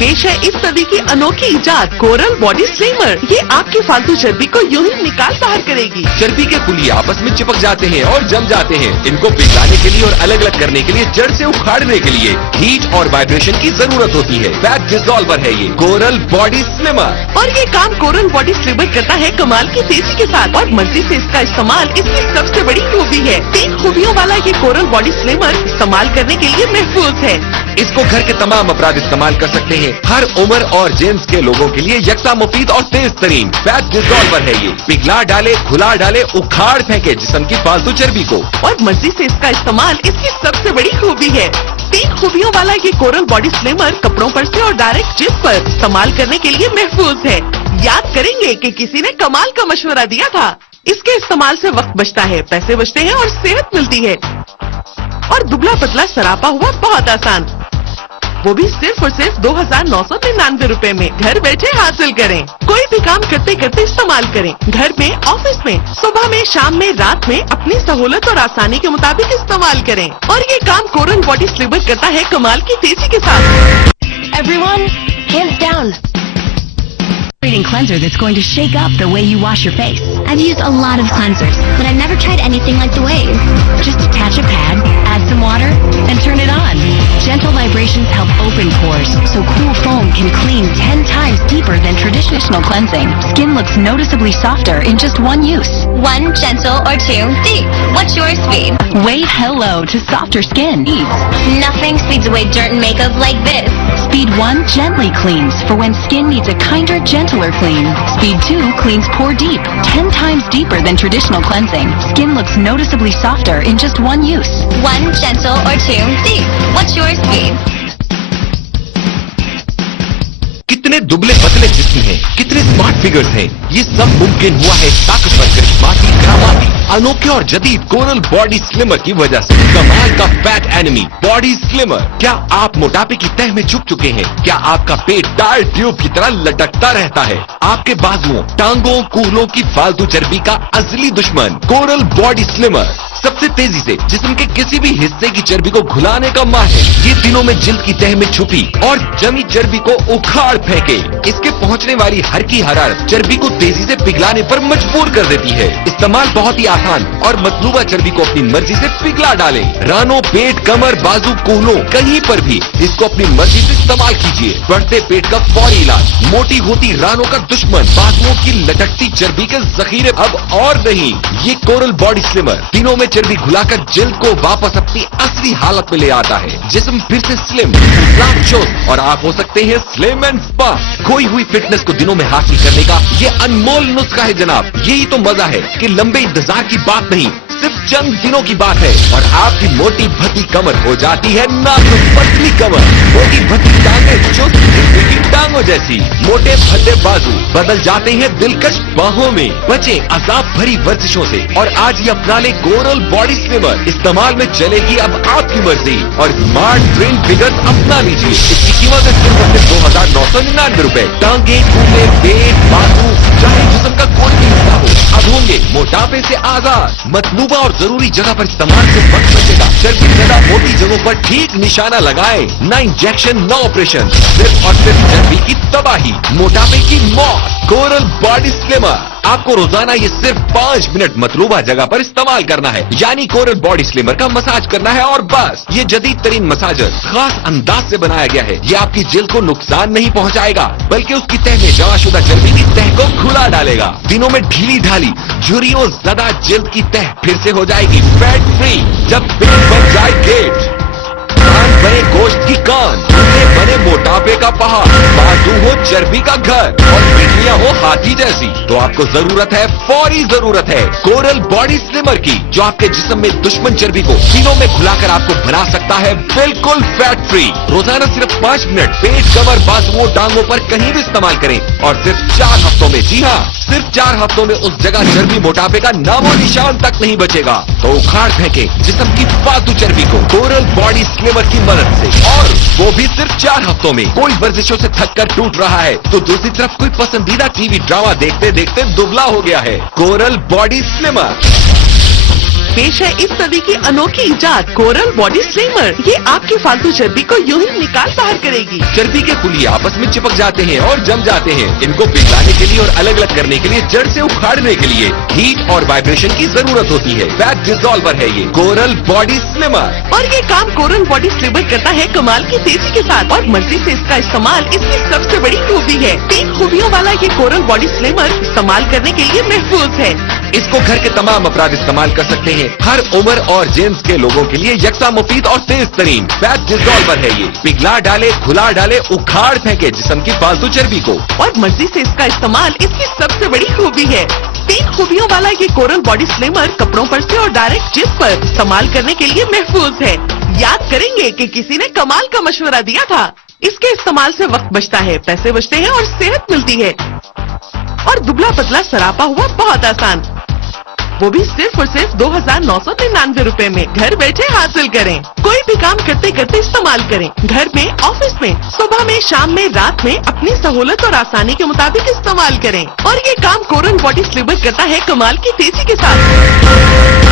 पेश है इस सदी की अनोखी इजाद कोरल बॉडी स्लिमर। ये आपकी फालतू चर्बी को यूं ही निकाल बाहर करेगी। चर्बी के पुलिये आपस में चिपक जाते हैं और जम जाते हैं। इनको पिघलाने के लिए और अलग अलग करने के लिए, जड़ से उखाड़ने के लिए हीट और वाइब्रेशन की जरूरत होती है। फैट डिसॉल्वर है ये कोरल बॉडी स्लिमर और ये काम कोरल बॉडी स्लिमर करता है कमाल की तेजी के साथ और मर्जी से इसका इस्तेमाल इसकी सबसे बड़ी खूबी है। 3 खूबियों वाला ये कोरल बॉडी स्लिमर इस्तेमाल करने के लिए महफूज है। इसको घर के तमाम अपराध इस्तेमाल कर सकते हैं। हर उम्र और जेंस के लोगों के लिए यकसा मुफीद और तेज तरीन फैट डिसॉल्वर है ये। पिघला डाले, घुला डाले, उखाड़ फेंके जिस्म की फालतू चर्बी को और मर्जी से इसका इस्तेमाल इसकी सबसे बड़ी खूबी है। 3 खूबियों वाला ये कोरल बॉडी स्लिमर कपड़ों पर से और डायरेक्ट जिस्म पर इस्तेमाल करने के लिए महफूज है। याद करेंगे कि किसी ने कमाल का मशवरा दिया था। इसके इस्तेमाल से वक्त बचता है, पैसे बचते हैं और सेहत मिलती है और दुबला पतला सरापा हुआ बहुत आसान, वो भी सिर्फ और सिर्फ 2,999 रुपए में घर बैठे हासिल करें। कोई भी काम करते करते इस्तेमाल करें, घर में, ऑफिस में, सुबह में, शाम में, रात में, अपनी सहूलत और आसानी के मुताबिक इस्तेमाल करें और ये काम कोरल बॉडी स्लिमर करता है कमाल की तेजी के साथ। Everyone, hands down. Cleanser that's going to shake up the way you wash your face. I've used a lot of cleansers, but I've never tried anything like the Wave. Just attach a pad, add some water, and turn it on. Gentle vibrations help open pores, so cool foam can clean 10 times deeper than traditional cleansing. Skin looks noticeably softer in just one use. 1 gentle or 2 deep. What's your speed? Wave hello to softer skin. Nothing speeds away dirt and makeup like this. Speed 1 gently cleans for when skin needs a kinder, gentler clean. Speed 2 cleans pore deep, 10 times deeper than traditional cleansing. Skin looks noticeably softer in just one use. 1 gentle or 2 deep. What's your speed? कितने दुबले पतले जिस्म हैं, कितने smart figures हैं, ये सब मुमकिन हुआ है ताकतवर करिश्माती करामाती अनोखे और जदीद कोरल बॉडी स्लिमर की वजह से। कमाल का फैट एनिमी बॉडी स्लिमर। क्या आप मोटापे की तह में छुप चुके हैं? क्या आपका पेट टायर ट्यूब की तरह लटकता रहता है? आपके बाजुओं, टांगों, कूहलों की फालतू चर्बी का असली दुश्मन कोरल बॉडी स्लिमर सबसे तेजी से जिस्म के किसी भी हिस्से की चर्बी को घुलाने का माहिर। ये दिनों में जिल्द की तह में छुपी और जमी चर्बी को उखाड़ फेंके। इसके पहुंचने वाली हल्की हरारत चर्बी को तेजी से पिघलाने पर मजबूर कर देती है। इस्तेमाल बहुत ही आसान और मतलूबा चर्बी को अपनी मर्जी से पिघला डालें। रानों, पेट, कमर, बाजू, कूल्हों, कहीं पर भी इसको अपनी मर्जी से इस्तेमाल कीजिए। बढ़ते पेट का फौरी इलाज, मोटी होती रानों का दुश्मन, बाजुओं की लटकती चर्बी के जखीरे अब और नहीं। ये कोरल बॉडी स्लिमर दिनों में चर्बी घुलाकर जिल्द को वापस अपनी असली हालत में ले आता है। जिस्म फिर से स्लिम, चुस्त और आप हो सकते हैं स्लिम एंड फास्ट। खोई हुई फिटनेस को दिनों में हासिल करने का ये अनमोल नुस्खा है जनाब। यही तो मजा है कि लंबे इंतजार की बात नहीं, सिर्फ चंद दिनों की बात है और आपकी मोटी भद्दी कमर हो जाती है नाजुक पतली कमर। मोटी भद्दी टांगें चुस्त की टांगों जैसी, मोटे भद्दे बाजू बदल जाते हैं दिलकश बाहों में। बचे अजाब भरी वर्जिशों से और आज ये अपना ले कोरल बॉडी स्लिमर। इस्तेमाल में चलेगी अब आपकी मर्जी और स्मार्ट ट्रेन फिगर्स अपना लीजिए। इसकी कीमत है सिर्फ 2,999 रुपए। टांगे, कूल्हे, पेट, बाजू, चाहे जिस्म का कोई भी हिस्सा हो, अब होंगे मोटापे से आजाद। मतलूबा और जरूरी जगह पर इस्तेमाल से वक्त बचेगा। चर्बी ज्यादा मोटी जगहों पर ठीक निशाना लगाएं। ना इंजेक्शन, ना ऑपरेशन, सिर्फ और सिर्फ चर्बी की तबाही, मोटापे की मौत। कोरल बॉडी स्लिमर आपको रोजाना ये सिर्फ 5 मिनट मतलूबा जगह पर इस्तेमाल करना है। यानी कोरल बॉडी स्लिमर का मसाज करना है और बस। ये जदीद तरीन मसाजर खास अंदाज से बनाया गया है। ये आपकी जिल्द को नुकसान नहीं पहुंचाएगा बल्कि उसकी तह में जमाशुदा चर्बी की तह को खुला डालेगा। दिनों में ढीली ढाली झुर्रियों ज़्यादा जिल्द की तह फिर से हो जाएगी फैट फ्री। जब पेट बन जाए गेट, कान बने गोश्त की कान, घुटने बने मोटापे का पहाड़, बाजू हो चर्बी का घर और पिठियां हो हाथी जैसी, तो आपको जरूरत है, फौरी जरूरत है कोरल बॉडी स्लिमर की, जो आपके जिस्म में दुश्मन चर्बी को दिनों में घुलाकर आपको बना सकता है बिल्कुल फैट फ्री। रोजाना सिर्फ 5 मिनट पेट, कमर, बाजुओं, टांगों पर कहीं भी इस्तेमाल करें और सिर्फ 4 हफ्तों में, जी हाँ सिर्फ 4 हफ्तों में उस जगह चर्बी मोटापे का नामो निशान तक नहीं बचेगा। तो उखाड़ फेंके जिस्म की फालतू चर्बी को कोरल बॉडी स्लिमर की मदद से, और वो भी सिर्फ 4 हफ्तों में। कोई वर्जिशों से थक कर टूट रहा है तो दूसरी तरफ कोई पसंदीदा टीवी ड्रामा देखते देखते दुबला हो गया है, कोरल बॉडी स्लिमर पेश है इस सदी की अनोखी इजाद कोरल बॉडी स्लिमर। ये आपकी फालतू चर्बी को यूं ही निकाल बाहर करेगी। चर्बी के पुलिये आपस में चिपक जाते हैं और जम जाते हैं। इनको पिघलाने के लिए और अलग अलग करने के लिए, जड़ से उखाड़ने के लिए हीट और वाइब्रेशन की जरूरत होती है। फैट डिसॉल्वर है ये कोरल बॉडी स्लिमर और ये काम कोरल बॉडी स्लिमर करता है कमाल की तेजी के साथ और मर्जी से इसका इस्तेमाल इसकी सबसे बड़ी खूबी है। 3 खूबियों वाला ये कोरल बॉडी स्लिमर इस्तेमाल करने के लिए महफूज है। इसको घर के तमाम अफराद इस्तेमाल कर सकते हैं। हर उम्र और जेंट्स के लोगों के लिए यकसा मुफीद और तेज तरीन फैट डिसॉल्वर है ये। पिघला डाले, घुला डाले, उखाड़ फेंके जिस्म की फालतू चर्बी को और मर्जी से इसका इस्तेमाल इसकी सबसे बड़ी खूबी है। 3 खूबियों वाला ये कोरल बॉडी स्लिमर कपड़ों पर से और डायरेक्ट जिस्म पर इस्तेमाल करने के लिए महफूज है। याद करेंगे कि किसी ने कमाल का मशवरा दिया था। इसके इस्तेमाल से वक्त बचता है, पैसे बचते हैं और सेहत मिलती है और दुबला पतला सरापा हुआ बहुत आसान, वो भी सिर्फ और सिर्फ 2,999 रुपए में घर बैठे हासिल करें। कोई भी काम करते करते इस्तेमाल करें, घर में, ऑफिस में, सुबह में, शाम में, रात में, अपनी सहूलत और आसानी के मुताबिक इस्तेमाल करें। और ये काम कोरल बॉडी स्लिमर करता है कमाल की तेजी के साथ।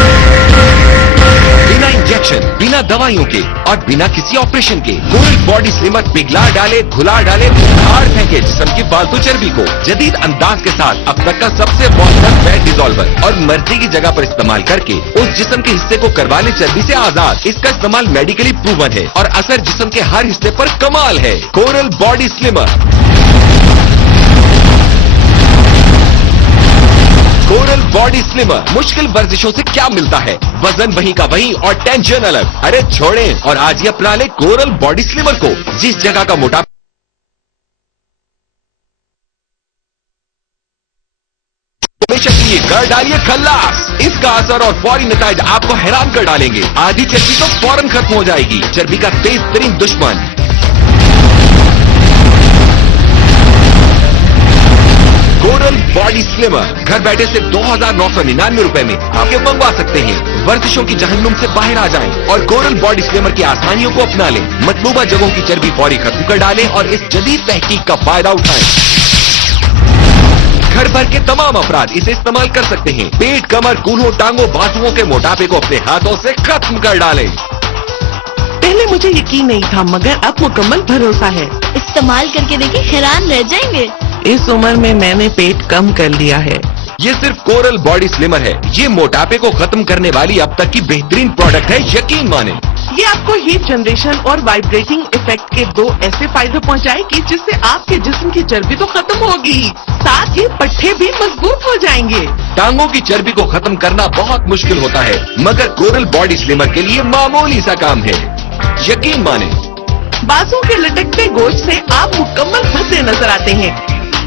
बिना इंजेक्शन, बिना दवाइयों के और बिना किसी ऑपरेशन के कोरल बॉडी स्लिमर पिघला डाले, घुला डाले, उखाड़ फेंके जिस्म की फालतू चर्बी को जदीद अंदाज के साथ अब तक का सबसे मौसम फैट डिसॉल्वर और मर्जी की जगह पर इस्तेमाल करके उस जिस्म के हिस्से को करवा ले चर्बी से आजाद। इसका इस्तेमाल मेडिकली प्रूवन है और असर जिस्म के हर हिस्से पर कमाल है। Coral body slimmer, coral body slimmer. मुश्किल वर्जिशों से क्या मिलता है? वजन वही का वही और टेंशन अलग। अरे छोड़ें और आज ही अपना ले कोरल बॉडी स्लिमर को। जिस जगह का मोटापा हमेशा के लिए कर डालिए खल्लास। इसका असर और फौरी नतीजे आपको हैरान कर डालेंगे। आधी चर्बी तो फौरन खत्म हो जाएगी। चर्बी का तेज तरीन दुश्मन कोरल बॉडी स्लिमर घर बैठे से 2,999 रुपए में आपके मंगवा सकते हैं। वर्जिशों की जहन्नुम से बाहर आ जाएं और कोरल बॉडी स्लिमर की आसानियों को अपना लें। मतलूबा जगहों की चर्बी फौरी खत्म कर डालें और इस जदीद तहकीक का फायदा उठाएं। घर भर के तमाम अफराद इसे इस्तेमाल कर सकते हैं। पेट, कमर, कूल्हों, टांगों, बाजुओं के मोटापे को अपने हाथों से खत्म कर डालें। पहले मुझे यकीन नहीं था, मगर अब मुकम्मल भरोसा है। इस्तेमाल करके देखिए, हैरान रह जाएंगे। इस उम्र में मैंने पेट कम कर लिया है। ये सिर्फ कोरल बॉडी स्लिमर है। ये मोटापे को खत्म करने वाली अब तक की बेहतरीन प्रोडक्ट है, यकीन माने। ये आपको हीट जनरेशन और वाइब्रेटिंग इफेक्ट के 2 ऐसे फायदे पहुंचाएगी जिससे आपके जिस्म की चर्बी तो खत्म होगी, साथ ही पट्टे भी मजबूत हो जाएंगे। टांगों की चर्बी को खत्म करना बहुत मुश्किल होता है, मगर कोरल बॉडी स्लिमर के लिए मामूली सा काम है, यकीन माने। बाजू के लटकते गोश्त से आप मुकम्मल भद्दे नजर आते हैं।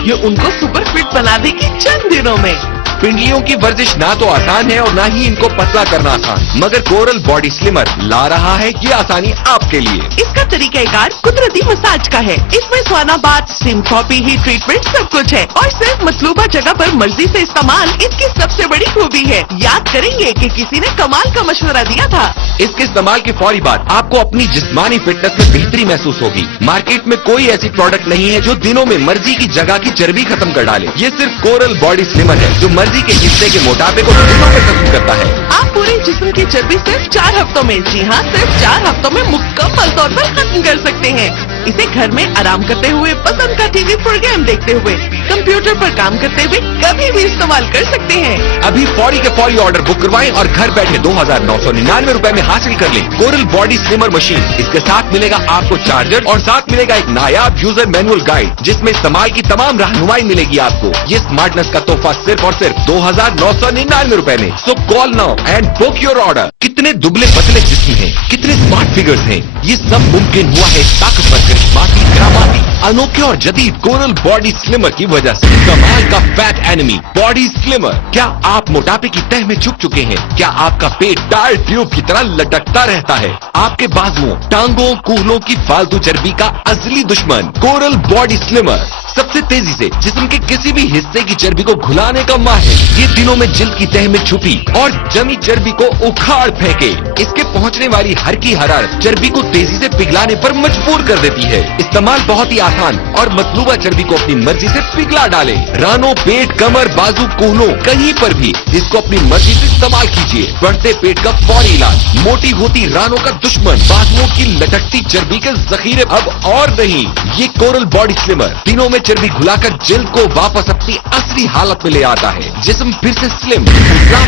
ये उनको सुपर फिट बना देगी चंद दिनों में। पिंडलियों की वर्जिश ना तो आसान है और ना ही इनको पतला करना आसान, मगर कोरल बॉडी स्लिमर ला रहा है ये आसानी आपके लिए। इसका तरीकाकार कुदरती मसाज का है। इसमें sauna bath, steam therapy, heat treatment सब कुछ है और सिर्फ मतलूबा जगह पर मर्जी से इस्तेमाल इसकी सबसे बड़ी खूबी है। याद करेंगे कि किसी ने कमाल का मशवरा दिया था। इसके इस्तेमाल के फौरी बाद आपको अपनी जिस्मानी फिटनेस में बेहतरी महसूस होगी। मार्केट में कोई ऐसी प्रोडक्ट नहीं है जो दिनों में मर्जी की जगह की चर्बी खत्म कर डाले। ये सिर्फ कोरल बॉडी स्लिमर है जो मर्जी के हिस्से के मोटापे को दिनों में खत्म करता है। आप पूरे जिस्म की चर्बी सिर्फ 4 हफ्तों में, जी हाँ सिर्फ 4 हफ्तों में मुकम्मल तौर पर खत्म कर सकते हैं। इसे घर में आराम करते हुए, पसंद का टीवी प्रोग्राम देखते हुए, कंप्यूटर पर काम करते हुए कभी भी इस्तेमाल कर सकते हैं। अभी फौरी के फौरी ऑर्डर बुक करवाएं और घर बैठे 2,999 रुपए में हासिल कर लें कोरल बॉडी स्लिमर मशीन। इसके साथ मिलेगा आपको चार्जर और साथ मिलेगा एक नायाब यूजर मैनुअल गाइड जिसमें इस्तेमाल की तमाम रहनुमाई मिलेगी आपको। ये स्मार्टनेस का तोहफा सिर्फ और सिर्फ 2,999 रुपए में। So call now and book your order. कितने दुबले पतले जिस्म हैं, कितने स्मार्ट फिगर्स हैं, ये सब मुमकिन हुआ है ताकतवर करिश्माती करामाती अनोखे और जदीद कोरल बॉडी स्लिमर की वजह से। कमाल का फैट एनिमी बॉडी स्लिमर। क्या आप मोटापे की तह में झुक चुके हैं? क्या आपका पेट टायर ट्यूब की तरह लटकता रहता है? आपके बाजुओं, टांगों, कूल्हों की फालतू चर्बी का असली दुश्मन कोरल बॉडी स्लिमर सबसे तेजी से जिस्म के किसी भी हिस्से की चर्बी को घुलाने का माहिर। ये दिनों में जिल्द की तह में छुपी और जमी चर्बी को उखाड़ फेंके। इसके पहुंचने वाली हर की हरारत चर्बी को तेजी से पिघलाने पर मजबूर कर देती है। इस्तेमाल बहुत ही आसान और मतलूबा चर्बी को अपनी मर्जी से पिघला डाले। रानों, पेट, कमर, बाजू, कूल्हों कहीं पर भी इसको अपनी मर्जी से इस्तेमाल कीजिए। बढ़ते पेट का फौरी इलाज, मोटी होती रानों का दुश्मन, बाजुओं की लटकती चर्बी के जखीरे अब और नहीं। ये कोरल बॉडी स्लिमर दिनों में चर्बी घुलाकर जिल्द को वापस अपनी असली हालत में ले आता है। जिस्म फिर से स्लिम,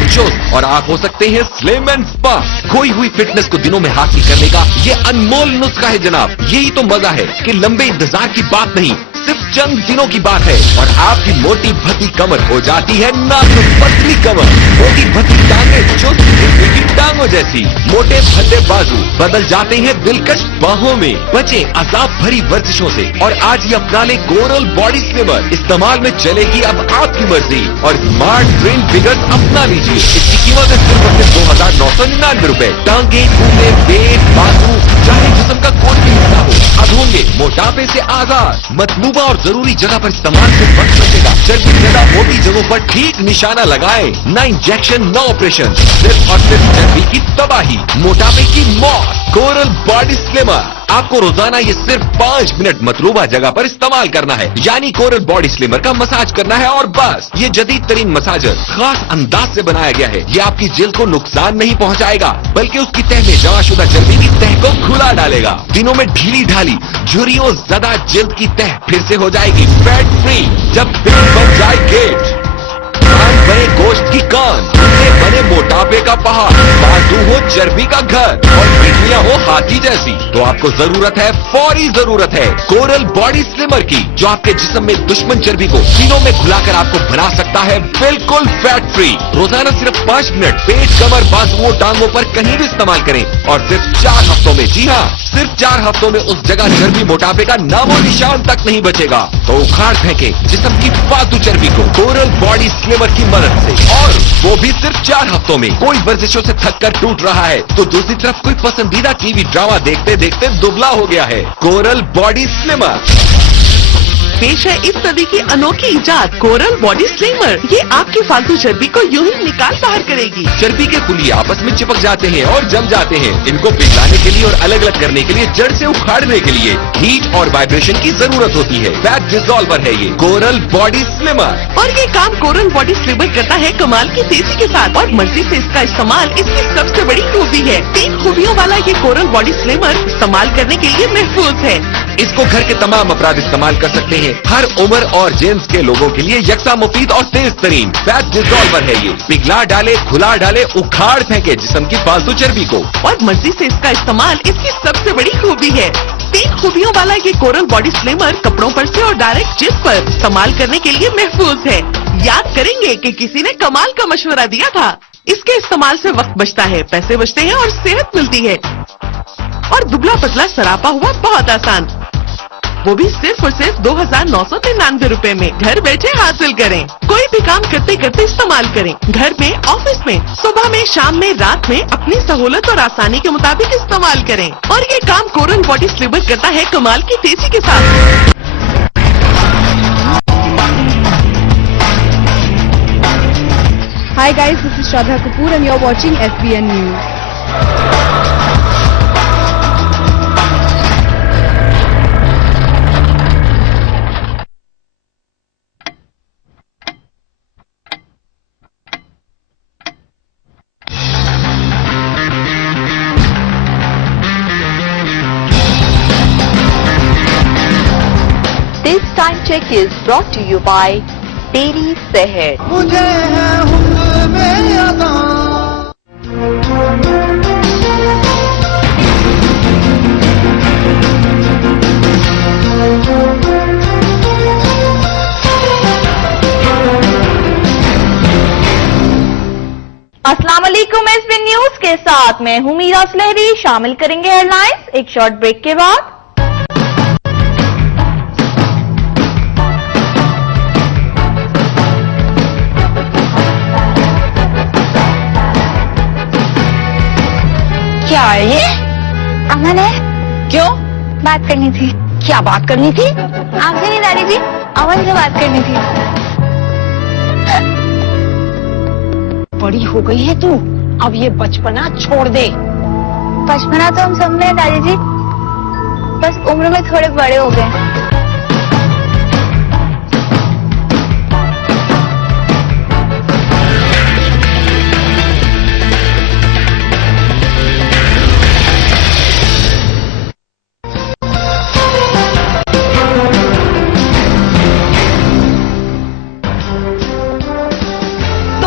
चुस्त और आप हो सकते हैं स्लिम एंड फास्ट। खोई हुई फिटनेस को दिनों में हासिल करने का ये अनमोल नुस्खा है जनाब। यही तो मजा है कि लंबे इंतजार की बात नहीं, सिर्फ चंद दिनों की बात है और आपकी मोटी भद्दी कमर हो जाती है नाजुक पतली कमर। मोटी भद्दी टांगें चुस्त की टांगों जैसी, मोटे भद्दे बाजू बदल जाते हैं दिलकश बाहों में। बचे अजाब भरी वर्जिशों से और आज ही अपना ले कोरल बॉडी स्लिमर। इस्तेमाल में चलेगी अब आपकी मर्जी और स्मार्ट ट्रेन फिगर्स अपना लीजिए। इसकी कीमत है सिर्फ और सिर्फ 2,999 रुपए। टांगे, कूल्हे, पेट, बाजू, चाहे जिस्म का कोई भी हिस्सा हो, अब होंगे मोटापे से आजाद। मतलूबा और जरूरी जगह पर इस्तेमाल से बच सकेगा। चर्बी ज्यादा मोटी जगहों पर ठीक निशाना लगाए। न इंजेक्शन न ऑपरेशन, सिर्फ और सिर्फ चर्बी की तबाही, मोटापे की मौत। कोरल बॉडी स्लिमर आपको रोजाना ये सिर्फ 5 मिनट मतलूबा जगह पर इस्तेमाल करना है। यानी कोरल बॉडी स्लिमर का मसाज करना है और बस। ये जदीद तरीन मसाजर खास अंदाज से बनाया गया है। ये आपकी जिल्द को नुकसान नहीं पहुंचाएगा बल्कि उसकी तह में जमाशुदा चर्बी की तह को खुला डालेगा। दिनों में ढीली ढाली झुर्रियों ज्यादा जिल्द की तह फिर से हो जाएगी फैट फ्री। जब पेट बन जाए गेट, कान बने गोश्त की कान, घुटने बने मोटापे का पहाड़, बाजू हो चर्बी का घर और पिंडलियां हो हाथी जैसी, तो आपको जरूरत है, फौरी जरूरत है कोरल बॉडी स्लिमर की, जो आपके जिस्म में दुश्मन चर्बी को सीनों में घुलाकर आपको बना सकता है बिल्कुल फैट फ्री। रोजाना सिर्फ 5 मिनट पेट, कमर, बाजुओं, टांगों पर कहीं भी इस्तेमाल करें और सिर्फ 4 हफ्तों में, जी हाँ सिर्फ 4 हफ्तों में उस जगह चर्बी मोटापे का नामो निशान तक नहीं बचेगा। तो उखाड़ फेंके जिस्म की फालतू चर्बी को कोरल बॉडी स्लिमर की मदद से, और वो भी सिर्फ 4 हफ्तों में। कोई वर्जिशों से थक कर टूट रहा है तो दूसरी तरफ कोई पसंदीदा टीवी ड्रामा देखते देखते दुबला हो गया है, कोरल बॉडी स्लिमर पेश है इस सदी की अनोखी इजाद कोरल बॉडी स्लिमर। ये आपकी फालतू चर्बी को यूं ही निकाल बाहर करेगी। चर्बी के पुली आपस में चिपक जाते हैं और जम जाते हैं। इनको पिघलाने के लिए और अलग अलग करने के लिए, जड़ से उखाड़ने के लिए हीट और वाइब्रेशन की जरूरत होती है। फैट डिसॉल्वर है ये कोरल बॉडी स्लिमर। और ये काम कोरल बॉडी स्लिमर करता है कमाल की तेजी के साथ और मर्जी से इसका इस्तेमाल इसकी सबसे बड़ी खूबी है। 3 खूबियों वाला ये कोरल बॉडी स्लिमर इस्तेमाल करने के लिए महफूज है। इसको घर के तमाम अफराद इस्तेमाल कर सकते हैं। हर उम्र और जेंट्स के लोगों के लिए यकसा मुफीद और तेज तरीन फैट डिसॉल्वर है ये। पिघला डाले, खुला डाले, उखाड़ फेंके जिस्म की फालतू चर्बी को। और मर्जी से इसका इस्तेमाल इसकी सबसे बड़ी खूबी है। 3 खूबियों वाला ये कोरल बॉडी स्लिमर कपड़ों पर से और डायरेक्ट जिस्म पर इस्तेमाल करने के लिए महफूज है। याद करेंगे कि किसी ने कमाल का मशवरा दिया था। इसके इस्तेमाल से वक्त बचता है, पैसे बचते हैं और सेहत मिलती है। और दुबला पतला सरापा हुआ बहुत आसान, वो भी सिर्फ और सिर्फ 2,999 रुपए में घर बैठे हासिल करें। कोई भी काम करते करते इस्तेमाल करें, घर में, ऑफिस में, सुबह में, शाम में, रात में, अपनी सहूलत और आसानी के मुताबिक इस्तेमाल करें। और ये काम कोरल बॉडी स्लिमर करता है कमाल की तेजी के साथ। Hi guys, this is Shraddha Kapoor and you're watching SBN News. This time check is brought to you by Dairy Seher. मुझे है हुक्म में अदा। अस्सलाम वालेकुम एसबीएन न्यूज के साथ मैं हूं मीरा सुलहरी। शामिल करेंगे हेडलाइंस एक शॉर्ट ब्रेक के बाद। क्या है ये? अमन है। क्यों? बात करनी थी। क्या बात करनी थी? आपसे नहीं दादी जी, अमन से बात करनी थी। बड़ी हो गई है तू, अब ये बचपना छोड़ दे। बचपना तो हम सब में है दादी जी, बस उम्र में थोड़े बड़े हो गए।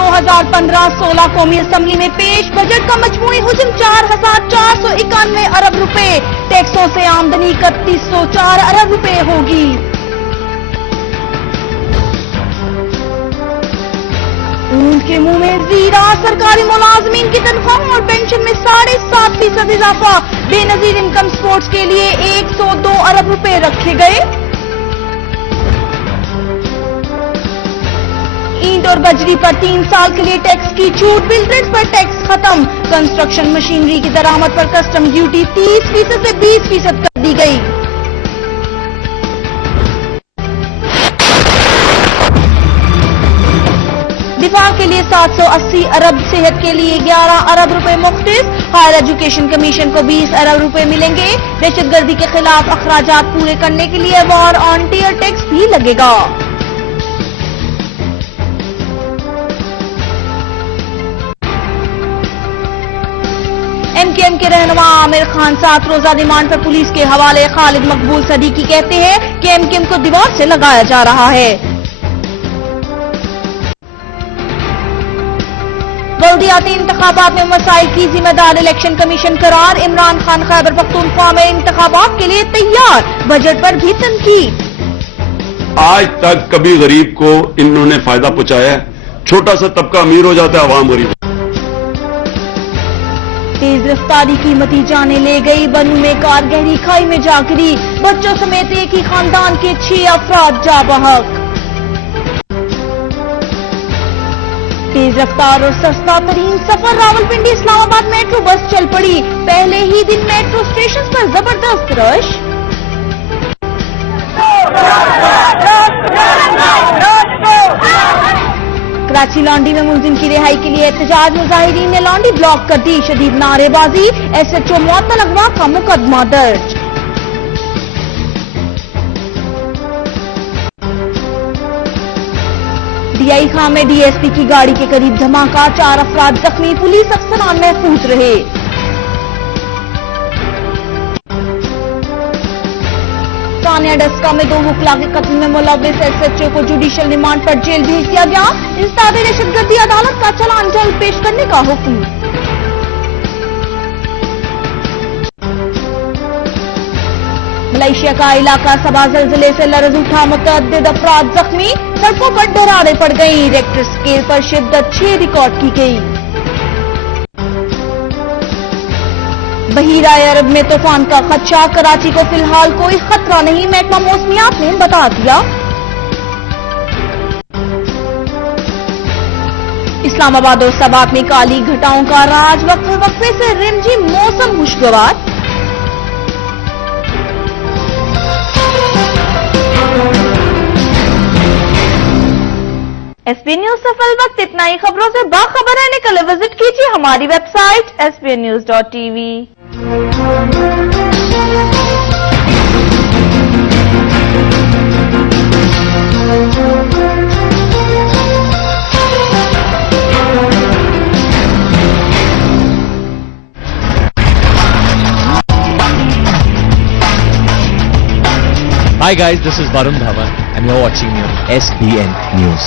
2015-16 कौमी असम्बली में पेश बजट का मजमूई हुजम 4,491 अरब रुपए, टैक्सों से आमदनी 3104 अरब रुपए होगी। ऊंट के मुंह में जीरा, सरकारी मुलाजमीन की तनख्वाह और पेंशन में 7.5% इजाफा, बेनजीर इनकम सपोर्ट्स के लिए 102 अरब रुपए रखे गए। ईंट और बजरी पर 3 साल के लिए टैक्स की छूट, बिल्डर्स पर टैक्स खत्म, कंस्ट्रक्शन मशीनरी की दरामद पर कस्टम ड्यूटी 30% से 20% कर दी गई। दिफा के लिए 780 अरब, सेहत के लिए 11 अरब रुपए मुख्तिस, हायर एजुकेशन कमीशन को 20 अरब रुपए मिलेंगे। दहशतगर्दी के खिलाफ अखराजात पूरे करने के लिए वॉर ऑन टेरर टैक्स भी लगेगा। एमकेएम के रहनुमा आमिर खान 7 रोजा रिमांड पर पुलिस के हवाले। खालिद मकबूल सदीकी कहते हैं कि एमकेएम को दीवार से लगाया जा रहा है। बल्दियाती इंतखाबात में मसाइल की जिम्मेदार इलेक्शन कमीशन करार। इमरान खान खैबर पख्तूनख्वा में इंतखाबात के लिए तैयार, बजट पर भी तनकीद। आज तक कभी गरीब को इन्होंने फायदा पहुंचाया है? छोटा सा तबका अमीर हो जाता है, आवाम गरीब। तेज रफ्तारी कीमती जाने ले गई, बनू में कार गहरी खाई में जा गिरी, बच्चों समेत एक ही खानदान के 6 अफराद जा बहक। तेज रफ्तार और सस्ता तरीन सफर, रावलपिंडी इस्लामाबाद मेट्रो बस चल पड़ी, पहले ही दिन मेट्रो स्टेशन पर जबरदस्त रश। कराची लॉन्ड्री में मुलजिम की रिहाई के लिए एहतजाज, मुजाहिरीन ने लॉन्ड्री ब्लॉक कर दी, शदीद नारेबाजी, SHO मुअत्तल अगवा का मुकदमा दर्ज। DI खां में DSP की गाड़ी के करीब धमाका, 4 अफराद जख्मी, पुलिस अफसरान महफूज रहे। तानिया डस्का में 2 वकला के कत्ल में मुलव्विस SHO को जुडिशियल रिमांड पर जेल भेज दिया गया, इंसदाद दहशतगर्दी अदालत का चालान जल्द पेश करने का हुक्म। मलेशिया का इलाका सबा ज़िलज़िले से लरज़ उठा, मुतअद्दिद अफराद जख्मी, सड़कों पर दरारें पड़ गई, रेक्टर स्केल पर शिद्दत 6 रिकॉर्ड की गई। बहीरा अरब में तूफान का खदशा, कराची को फिलहाल कोई खतरा नहीं, महकमा मौसमियात ने बता दिया। इस्लामाबाद और सबात में काली घटाओं का राज, वक्फे वक्फे से रिमझिम मौसम खुशगवार। SBN न्यूज से फिल वक्त इतना ही। खबरों से बाखबर रहने के लिए विजिट कीजिए हमारी website sbnnews.tv। Hi guys, this is Varun Dhawan and you're watching me on SBN News.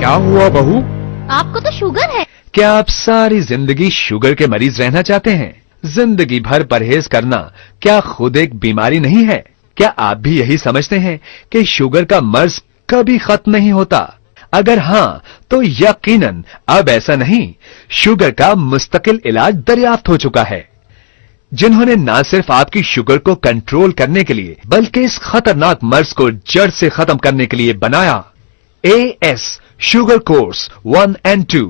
क्या हुआ बहू? आपको तो शुगर है। क्या आप सारी जिंदगी शुगर के मरीज रहना चाहते हैं? जिंदगी भर परहेज करना क्या खुद एक बीमारी नहीं है? क्या आप भी यही समझते हैं कि शुगर का मर्ज कभी खत्म नहीं होता? अगर हाँ तो यकीनन अब ऐसा नहीं, शुगर का मुस्तकिल इलाज दरियाफ्त हो चुका है। जिन्होंने न सिर्फ आपकी शुगर को कंट्रोल करने के लिए बल्कि इस खतरनाक मर्ज को जड़ से खत्म करने के लिए बनाया AS शुगर कोर्स 1 and 2।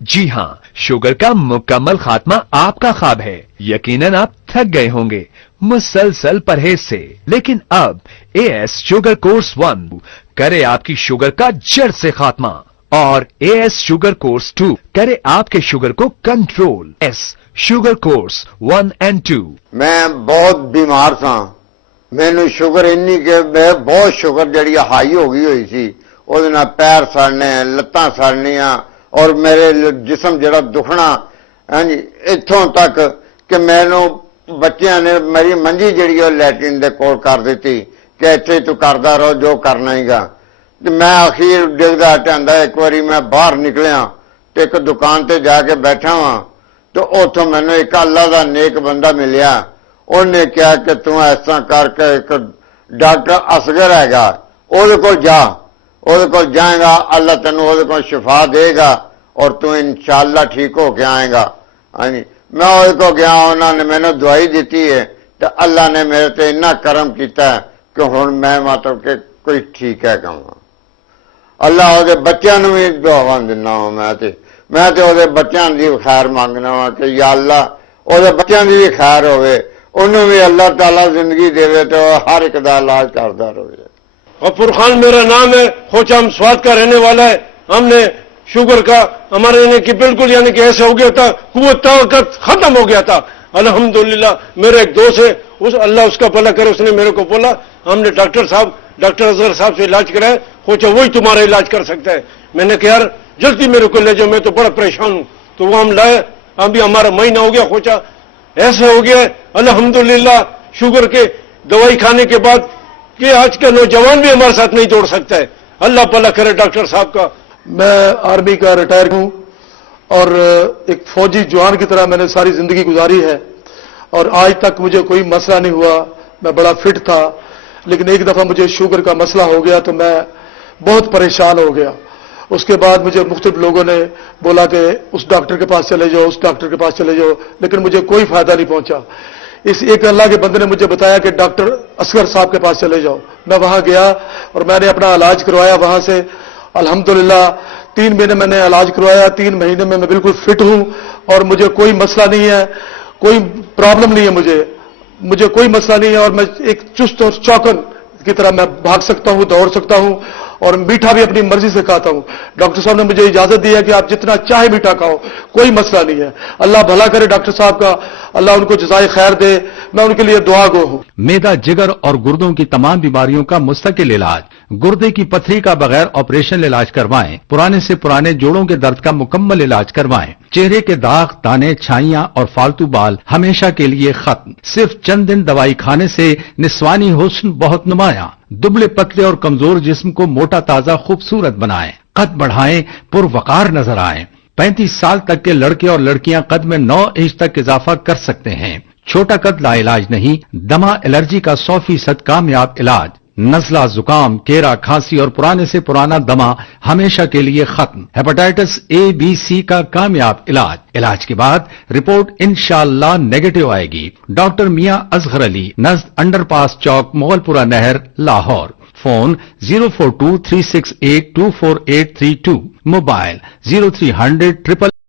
जी हां, शुगर का मुकम्मल खात्मा आपका ख्वाब है। यकीनन आप थक गए होंगे मुसलसल परहेज से, लेकिन अब AS शुगर कोर्स 1 करे आपकी शुगर का जड़ से खात्मा और AS शुगर कोर्स 2 करे आपके शुगर को control. S sugar course 1 and 2। मैं बहुत बीमार था, मैंने शुगर इन्नी के मैं बहुत शुगर जड़ी हाई हो गई हुई थी, ਉਹਦੇ ਨਾਲ ਪੈਰ ਸੜਨੇ, ਲੱਤਾਂ ਸੜਨੀਆਂ ਔਰ ਮੇਰੇ ਜਿਸਮ ਜਿਹੜਾ ਦੁਖਣਾ, ਹਾਂਜੀ ਇੱਥੋਂ ਤੱਕ ਕਿ ਮੈਨੂੰ ਬੱਚਿਆਂ ਨੇ ਮੇਰੀ ਮੰਜੀ ਜਿਹੜੀ ਉਹ ਲੈਟਰਿਨ ਦੇ ਕੋਲ ਕਰ ਦਿੱਤੀ ਕਿ ਇੱਥੇ ਤੂੰ ਕਰਦਾ ਰਹੋ ਜੋ ਕਰਨਾ ਹੀਗਾ। ਤੇ ਮੈਂ ਅਖੀਰ ਡਿੱਗਦਾ ਢਾਂਦਾ ਇੱਕ ਵਾਰੀ ਮੈਂ ਬਾਹਰ ਨਿਕਲਿਆ ਤੇ ਇੱਕ ਦੁਕਾਨ ਤੇ ਜਾ ਕੇ ਬੈਠਾ ਵਾਂ ਤੇ ਉੱਥੋਂ ਮੈਨੂੰ ਇੱਕ ਅੱਲਾ ਦਾ ਨੇਕ ਬੰਦਾ ਮਿਲਿਆ। ਉਹਨੇ ਕਿਹਾ ਕਿ ਤੂੰ ਇਸ ਤਰ੍ਹਾਂ ਕਰਕੇ ਇੱਕ ਡਾਕਟਰ ਅਸਗਰ ਹੈਗਾ, ਉਹਦੇ ਕੋਲ ਜਾ, ਉਹਦੇ ਕੋਲ ਜਾਏਗਾ, ਅੱਲਾ ਤੈਨੂੰ ਉਹਦੇ ਕੋਲ ਸ਼ਿਫਾ ਦੇਗਾ ਔਰ ਤੂੰ ਇਨਸ਼ਾਅੱਲਾ ਠੀਕ ਹੋ ਕੇ ਆਏਗਾ। ਹਾਂਜੀ, ਮੈਂ ਉਹਦੇ ਕੋਲ ਗਿਆ, ਉਹਨਾਂ ਨੇ ਮੈਨੂੰ ਦਵਾਈ ਦਿੱਤੀ ਹੈ ਤੇ ਅੱਲਾ ਨੇ ਮੇਰੇ ਤੇ ਇੰਨਾ ਕਰਮ ਕੀਤਾ ਕਿ ਹੁਣ ਮੈਂ ਮਤਲਬ ਕਿ ਕੋਈ ਠੀਕ ਹੈ ਕਹਾਂ। ਅੱਲਾ ਉਹਦੇ ਬੱਚਿਆਂ ਨੂੰ ਵੀ ਦੁਆਵਾਂ ਦਿੰਦਾ ਹਾਂ, ਮੈਂ ਤੇ ਉਹਦੇ ਬੱਚਿਆਂ ਦੀ ਖੈਰ ਮੰਗਣਾ ਵਾ ਕਿ ਯਾ ਅੱਲਾ ਉਹਦੇ ਬੱਚਿਆਂ ਦੀ ਵੀ ਖੈਰ ਹੋਵੇ, ਉਹਨੂੰ ਵੀ ਅੱਲਾਹ ਤਾਲਾ ਜ਼ਿੰਦਗੀ ਦੇਵੇ ਤੇ ਉਹ हर एक ਦਾ ਇਲਾਜ ਕਰਦਾ ਰਹੇ। गफूर खान मेरा नाम है, खोचाम स्वाद का रहने वाला है। हमने शुगर का हमारे यानी कि बिल्कुल यानी कि ऐसा हो गया था, कुव्वत ताकत खत्म हो गया था। अल्हम्दुलिल्लाह मेरा एक दोस्त है, उस अल्लाह उसका भला करे, उसने मेरे को बोला, हमने डॉक्टर साहब डॉक्टर अजहर साहब से इलाज कराए, सोचा वही तुम्हारा इलाज कर सकता है। मैंने कहा यार जल्दी मेरे को ले जाओ, मैं तो बड़ा परेशान हूँ। तो वो हम लाए, अभी हमारा महीना हो गया, सोचा ऐसे हो गया अल्हम्दुलिल्लाह शुगर के दवाई खाने के बाद कि आज का नौजवान भी हमारे साथ नहीं दौड़ सकता है। अल्लाह भला करे डॉक्टर साहब का। मैं आर्मी का रिटायर हूं और एक फौजी जवान की तरह मैंने सारी जिंदगी गुजारी है और आज तक मुझे कोई मसला नहीं हुआ। मैं बड़ा फिट था, लेकिन एक दफा मुझे शुगर का मसला हो गया तो मैं बहुत परेशान हो गया। उसके बाद मुझे मुख्तलिफ लोगों ने बोला कि उस डॉक्टर के पास चले जाओ, उस डॉक्टर के पास चले जाओ, लेकिन मुझे कोई फायदा नहीं पहुंचा। इस एक अल्लाह के बंदे ने मुझे बताया कि डॉक्टर असगर साहब के पास चले जाओ। मैं वहां गया और मैंने अपना इलाज करवाया वहां से। अल्हम्दुलिल्लाह 3 महीने मैंने इलाज करवाया, 3 महीने में मैं बिल्कुल फिट हूं और मुझे कोई मसला नहीं है, कोई प्रॉब्लम नहीं है, मुझे कोई मसला नहीं है और मैं एक चुस्त और चौकन की तरह मैं भाग सकता हूं, दौड़ सकता हूं और मीठा भी अपनी मर्जी से खाता हूं। डॉक्टर साहब ने मुझे इजाजत दी है कि आप जितना चाहे मीठा खाओ, कोई मसला नहीं है। अल्लाह भला करे डॉक्टर साहब का, अल्लाह उनको जज़ाए खैर दे, मैं उनके लिए दुआ गो हूं। मेदा, जिगर और गुर्दों की तमाम बीमारियों का मुस्तकिल इलाज, गुर्दे की पथरी का बगैर ऑपरेशन इलाज करवाएं, पुराने से पुराने जोड़ों के दर्द का मुकम्मल इलाज करवाएं, चेहरे के दाग, दाने, छाइयां और फालतू बाल हमेशा के लिए खत्म। सिर्फ चंद दिन दवाई खाने से निस्वानी हुस्न बहुत नुमाया। दुबले पतले और कमजोर जिस्म को मोटा ताजा खूबसूरत बनाएं, कद बढ़ाएं, पुरवकार नजर आएं। 35 साल तक के लड़के और लड़कियां कद में 9 इंच तक इजाफा कर सकते हैं। छोटा कद लाइलाज नहीं, दमा एलर्जी का 100% कामयाब इलाज। नजला, जुकाम, केरा, खांसी और पुराने से पुराना दमा हमेशा के लिए खत्म। हेपेटाइटिस A, B, C का कामयाब इलाज। इलाज के बाद रिपोर्ट इंशाअल्लाह नेगेटिव आएगी। डॉक्टर मियां असगर अली, नज़द अंडरपास चौक, मोगलपुरा नहर, लाहौर। Phone 04236824832, mobile 0300